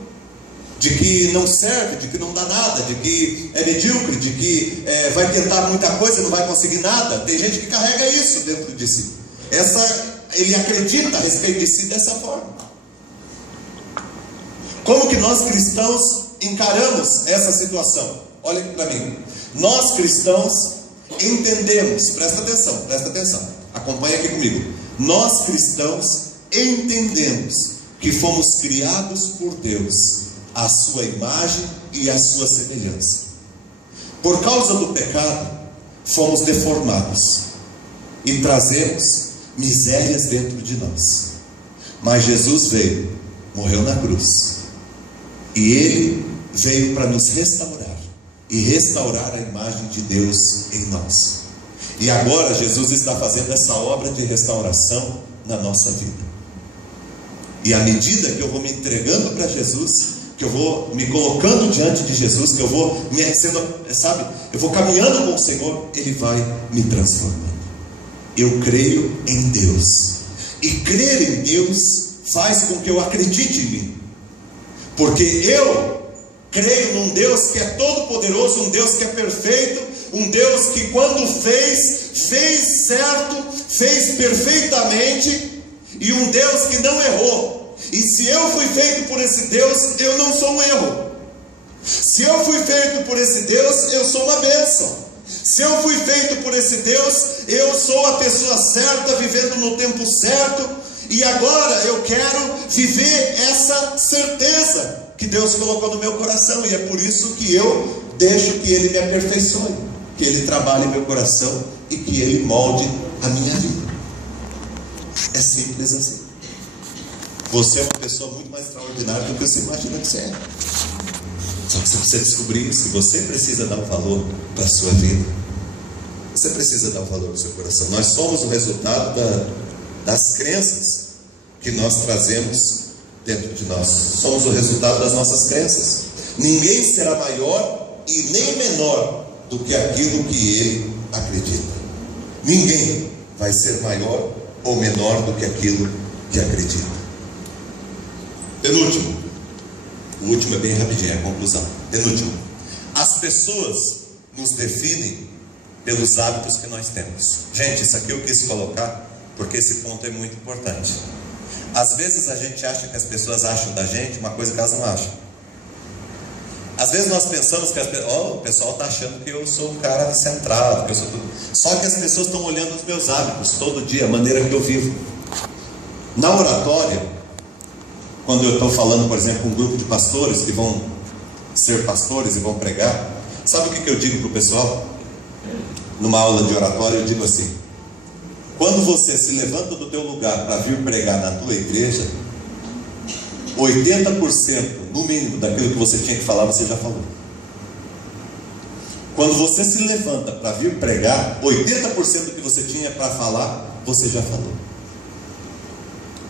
de que não serve, de que não dá nada, de que é medíocre, de que vai tentar muita coisa e não vai conseguir nada. Tem gente que carrega isso dentro de si. Ele acredita a respeito de si dessa forma. Como que nós cristãos encaramos essa situação? Olha aqui para mim. Nós cristãos entendemos, presta atenção, acompanha aqui comigo. Nós cristãos entendemos que fomos criados por Deus à sua imagem e à sua semelhança. Por causa do pecado, fomos deformados e trazemos misérias dentro de nós. Mas Jesus veio, morreu na cruz, e Ele veio para nos restaurar e restaurar a imagem de Deus em nós. E agora Jesus está fazendo essa obra de restauração na nossa vida. E à medida que eu vou me entregando para Jesus, que eu vou me colocando diante de Jesus, que eu vou eu vou caminhando com o Senhor, Ele vai me transformando. Eu creio em Deus. E crer em Deus faz com que eu acredite em mim. Porque eu creio num Deus que é todo poderoso, um Deus que é perfeito, um Deus que quando fez certo, fez perfeitamente, e um Deus que não errou. E se eu fui feito por esse Deus, eu não sou um erro. Se eu fui feito por esse Deus, eu sou uma bênção. Se eu fui feito por esse Deus, eu sou a pessoa certa, vivendo no tempo certo. E agora eu quero viver essa certeza que Deus colocou no meu coração. E é por isso que eu deixo que Ele me aperfeiçoe, que Ele trabalhe meu coração e que Ele molde a minha vida. É simples assim. Você é uma pessoa muito mais extraordinária do que você imagina que você é. Só que você precisa descobrir isso, que você precisa dar um valor para a sua vida. Você precisa dar um valor para o seu coração. Nós somos o resultado das crenças que nós trazemos dentro de nós. Somos o resultado das nossas crenças. Ninguém será maior e nem menor do que aquilo que ele acredita. Ninguém vai ser maior ou menor do que aquilo que acredita. Penúltimo. O último é bem rapidinho, é a conclusão. Penúltimo. As pessoas nos definem pelos hábitos que nós temos. Gente, isso aqui eu quis colocar porque esse ponto é muito importante. Às vezes a gente acha que as pessoas acham da gente uma coisa que elas não acham. Às vezes nós pensamos que o pessoal está achando que eu sou um cara centrado, que eu sou tudo. Só que as pessoas estão olhando os meus hábitos todo dia, a maneira que eu vivo. Na oratória, quando eu estou falando, por exemplo, com um grupo de pastores que vão ser pastores e vão pregar, sabe o que eu digo para o pessoal? Numa aula de oratória eu digo assim: quando você se levanta do teu lugar para vir pregar na tua igreja, 80% no mínimo daquilo que você tinha que falar, você já falou. Quando você se levanta para vir pregar, 80% do que você tinha para falar, você já falou.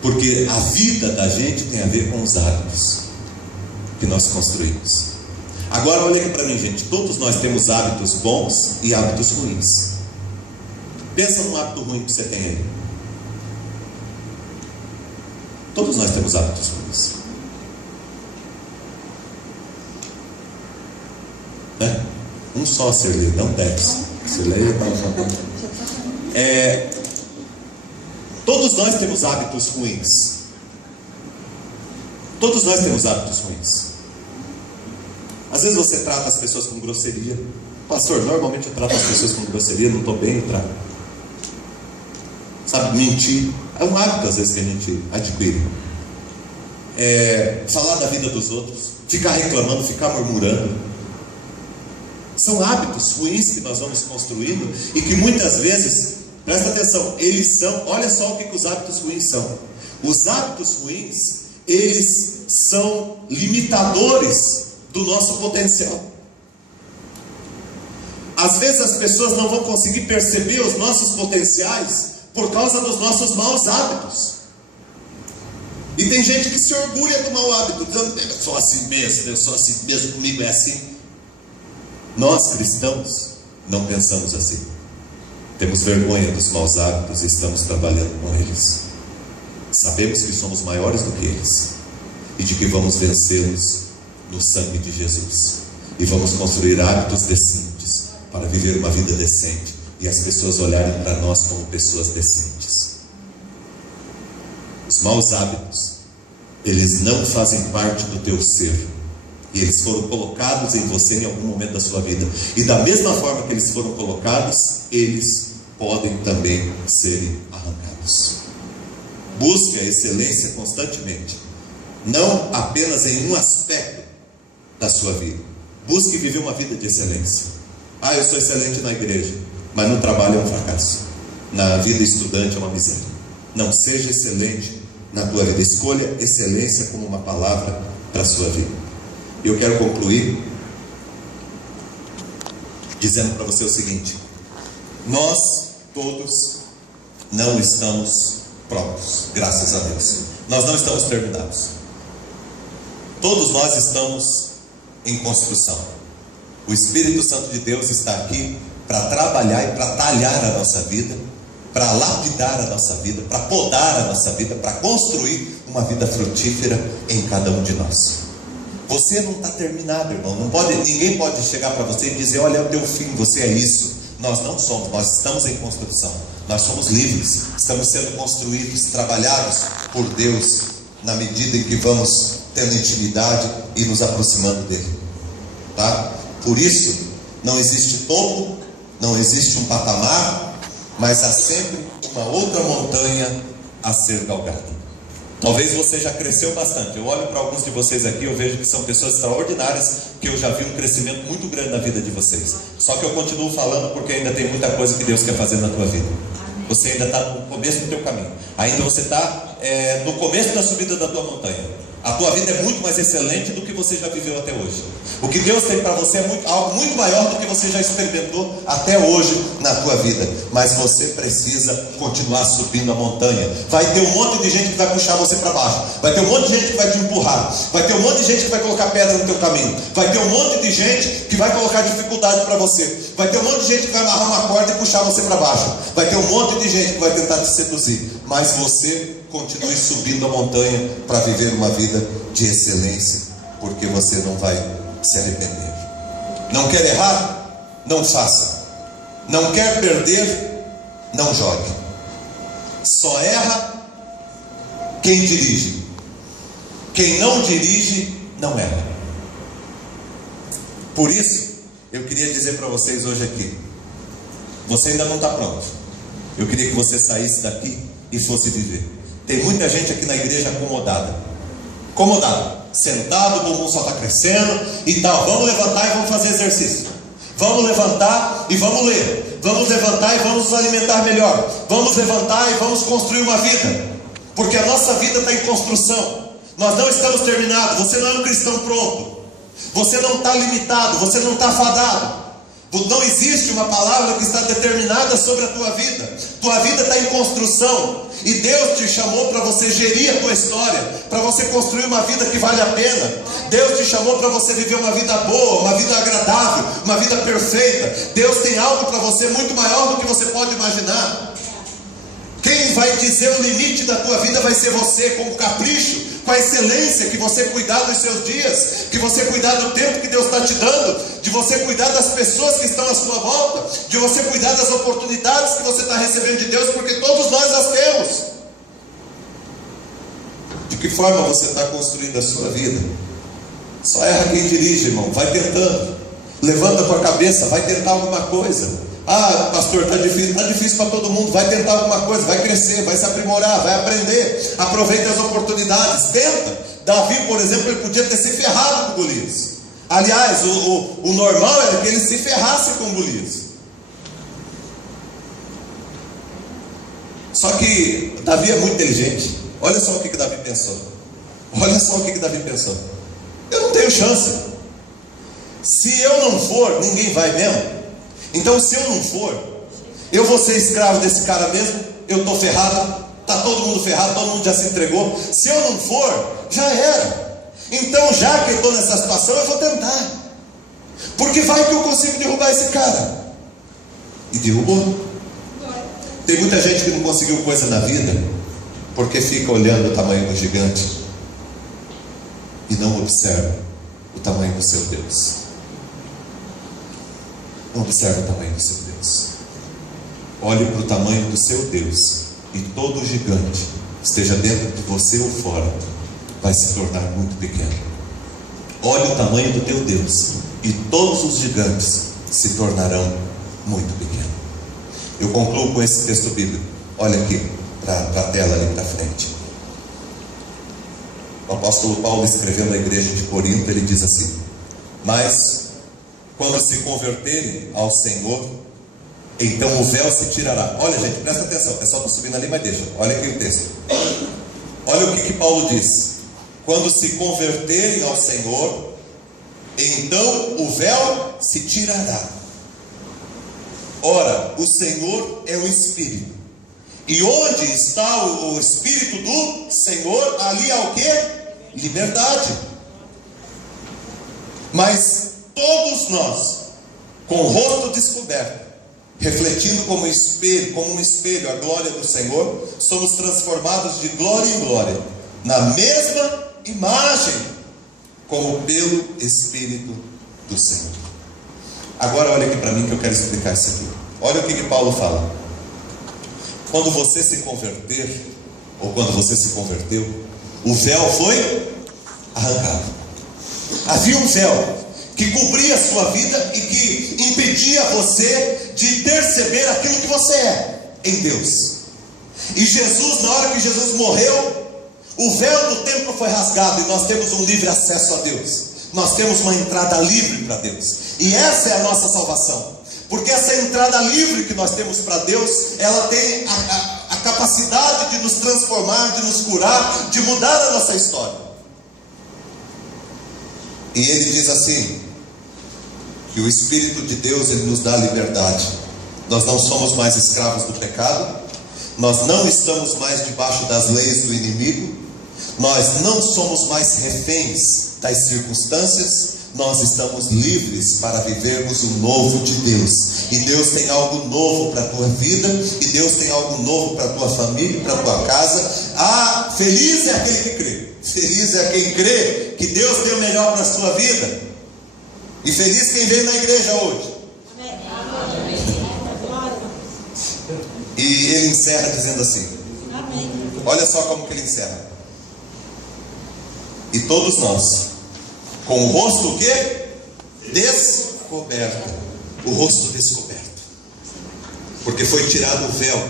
Porque a vida da gente tem a ver com os hábitos que nós construímos. Agora olha aqui para mim, gente. Todos nós temos hábitos bons e hábitos ruins. Pensa num hábito ruim que você tem aí. Todos nós temos hábitos ruins, né? Um só, Sirlei, não 10. Sirlei todos nós temos hábitos ruins. Todos nós temos hábitos ruins. Às vezes você trata as pessoas com grosseria. Pastor, normalmente eu trato as pessoas com grosseria, não estou bem, eu trato. Sabe, mentir. É um hábito às vezes que a gente adquire. Falar da vida dos outros, ficar reclamando, ficar murmurando. São hábitos ruins que nós vamos construindo e que muitas vezes, presta atenção, eles são, olha só o que os hábitos ruins são. Os hábitos ruins, eles são limitadores do nosso potencial. Às vezes as pessoas não vão conseguir perceber os nossos potenciais por causa dos nossos maus hábitos. E tem gente que se orgulha do mau hábito, dizendo: eu sou assim mesmo, comigo é assim. Nós cristãos não pensamos assim. Temos vergonha dos maus hábitos e estamos trabalhando com eles. Sabemos que somos maiores do que eles e de que vamos vencê-los no sangue de Jesus. E vamos construir hábitos decentes para viver uma vida decente e as pessoas olharem para nós como pessoas decentes. Os maus hábitos, eles não fazem parte do teu ser. E eles foram colocados em você em algum momento da sua vida. E da mesma forma que eles foram colocados, eles podem também serem arrancados. Busque a excelência constantemente. Não apenas em um aspecto da sua vida. Busque viver uma vida de excelência. Eu sou excelente na igreja, mas no trabalho é um fracasso. Na vida estudante é uma miséria. Não, seja excelente na tua vida. Escolha excelência como uma palavra para a sua vida. Eu quero concluir dizendo para você o seguinte: nós todos não estamos prontos, graças a Deus. Nós não estamos terminados. Todos nós estamos em construção. O Espírito Santo de Deus está aqui para trabalhar e para talhar a nossa vida, para lapidar a nossa vida, para podar a nossa vida, para construir uma vida frutífera em cada um de nós. Você não está terminado, irmão. Ninguém pode chegar para você e dizer: olha, é o teu fim, você é isso. Nós não somos, nós estamos em construção. Nós somos livres, estamos sendo construídos, trabalhados por Deus, na medida em que vamos tendo intimidade e nos aproximando dele, tá? Por isso, não existe topo, não existe um patamar, mas há sempre uma outra montanha a ser galgada. Talvez você já cresceu bastante. Eu olho para alguns de vocês aqui, eu vejo que são pessoas extraordinárias, que eu já vi um crescimento muito grande na vida de vocês. Só que eu continuo falando porque ainda tem muita coisa que Deus quer fazer na tua vida. Você ainda está no começo do teu caminho. Ainda você está no começo da subida da tua montanha. A tua vida é muito mais excelente do que você já viveu até hoje. O que Deus tem para você é algo muito maior do que você já experimentou até hoje na tua vida. Mas você precisa continuar subindo a montanha. Vai ter um monte de gente que vai puxar você para baixo. Vai ter um monte de gente que vai te empurrar. Vai ter um monte de gente que vai colocar pedra no teu caminho. Vai ter um monte de gente que vai colocar dificuldade para você. Vai ter um monte de gente que vai amarrar uma corda e puxar você para baixo. Vai ter um monte de gente que vai tentar te seduzir. Mas você continue subindo a montanha para viver uma vida de excelência, porque você não vai se arrepender. Não quer errar? Não faça. Não quer perder? Não jogue. Só erra quem dirige. Quem não dirige, não erra. Por isso, eu queria dizer para vocês hoje aqui, você ainda não está pronto. Eu queria que você saísse daqui e fosse viver. Tem muita gente aqui na igreja acomodada, sentado, o bumbum só está crescendo e tal. Vamos levantar e vamos fazer exercício. Vamos levantar e vamos ler. Vamos levantar e vamos nos alimentar melhor. Vamos levantar e vamos construir uma vida, porque a nossa vida está em construção. Nós não estamos terminados. Você não é um cristão pronto. Você não está limitado. Você não está fadado. Não existe uma palavra que está determinada sobre a tua vida. Tua vida está em construção. E Deus te chamou para você gerir a tua história, para você construir uma vida que vale a pena. Deus te chamou para você viver uma vida boa, uma vida agradável, uma vida perfeita. Deus tem algo para você muito maior do que você pode imaginar. Quem vai dizer o limite da tua vida vai ser você, com o capricho, com a excelência, que você cuidar dos seus dias, que você cuidar do tempo que Deus está te dando, de você cuidar das pessoas que estão à sua volta, de você cuidar das oportunidades que você está recebendo de Deus, porque todos nós as temos. De que forma você está construindo a sua vida? Só erra quem dirige, irmão. Vai tentando, levanta a tua cabeça, vai tentar alguma coisa. Ah, pastor, está difícil para todo mundo. Vai tentar alguma coisa, vai crescer, vai se aprimorar, vai aprender. Aproveita as oportunidades, tenta. Davi, por exemplo, ele podia ter se ferrado com Golias. Aliás, o normal era que ele se ferrasse com Golias. Só que Davi é muito inteligente. Olha só o que Davi pensou. Eu não tenho chance. Se eu não for, ninguém vai mesmo. Então, se eu não for, eu vou ser escravo desse cara mesmo. Eu estou ferrado, está todo mundo ferrado, todo mundo já se entregou. Se eu não for, já era. Então, já que eu estou nessa situação, eu vou tentar, porque vai que eu consigo derrubar esse cara. E derrubou. Tem muita gente que não conseguiu coisa na vida porque fica olhando o tamanho do gigante e não observa o tamanho do seu Deus. Não observe o tamanho do seu Deus. Olhe para o tamanho do seu Deus, e todo gigante, esteja dentro de você ou fora, vai se tornar muito pequeno. Olhe o tamanho do teu Deus, e todos os gigantes se tornarão muito pequenos. Eu concluo com esse texto bíblico. Olha aqui para a tela ali para frente. O apóstolo Paulo escreveu na igreja de Corinto, ele diz assim: mas quando se converterem ao Senhor, então o véu se tirará. Olha, gente, presta atenção. O pessoal está subindo ali, mas deixa. Olha aqui o texto. Olha o que Paulo diz: quando se converterem ao Senhor, então o véu se tirará. Ora, o Senhor é o Espírito, e onde está o Espírito do Senhor, ali há o que? Liberdade. Mas todos nós, com o rosto descoberto, refletindo como um espelho a glória do Senhor, somos transformados de glória em glória, na mesma imagem, como pelo Espírito do Senhor. Agora olha aqui para mim que eu quero explicar isso aqui. Olha o que Paulo fala. Quando você se converter, ou quando você se converteu, o véu foi arrancado. Havia um véu que cobria a sua vida e que impedia você de perceber aquilo que você é em Deus. E Jesus, na hora que Jesus morreu, o véu do templo foi rasgado e nós temos um livre acesso a Deus. Nós temos uma entrada livre para Deus. E essa é a nossa salvação. Porque essa entrada livre que nós temos para Deus, ela tem a capacidade de nos transformar, de nos curar, de mudar a nossa história. E ele diz assim, que o Espírito de Deus, ele nos dá liberdade. Nós não somos mais escravos do pecado, nós não estamos mais debaixo das leis do inimigo, nós não somos mais reféns das circunstâncias, nós estamos livres para vivermos o novo de Deus. E Deus tem algo novo para a tua vida, e Deus tem algo novo para a tua família, para a tua casa. Feliz é aquele que crê. Feliz é quem crê que Deus tem o melhor para a sua vida. E feliz quem veio na igreja hoje. E ele encerra dizendo assim. Olha só como que ele encerra. E todos nós, com o rosto o quê? Descoberto. O rosto descoberto. Porque foi tirado o véu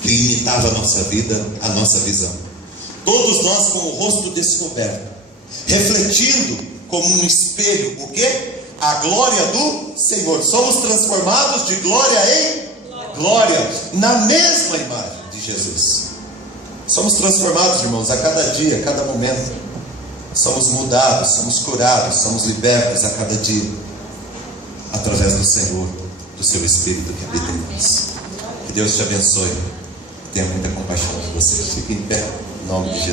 que limitava a nossa vida, a nossa visão. Todos nós com o rosto descoberto, refletindo como um espelho o quê? A glória do Senhor. Somos transformados de glória em glória, na mesma imagem de Jesus. Somos transformados, irmãos, a cada dia, a cada momento. Somos mudados, somos curados, somos libertos a cada dia, através do Senhor, do seu Espírito que habita em nós. Que Deus te abençoe. Tenha muita compaixão de você. Fique em pé, em nome de Jesus.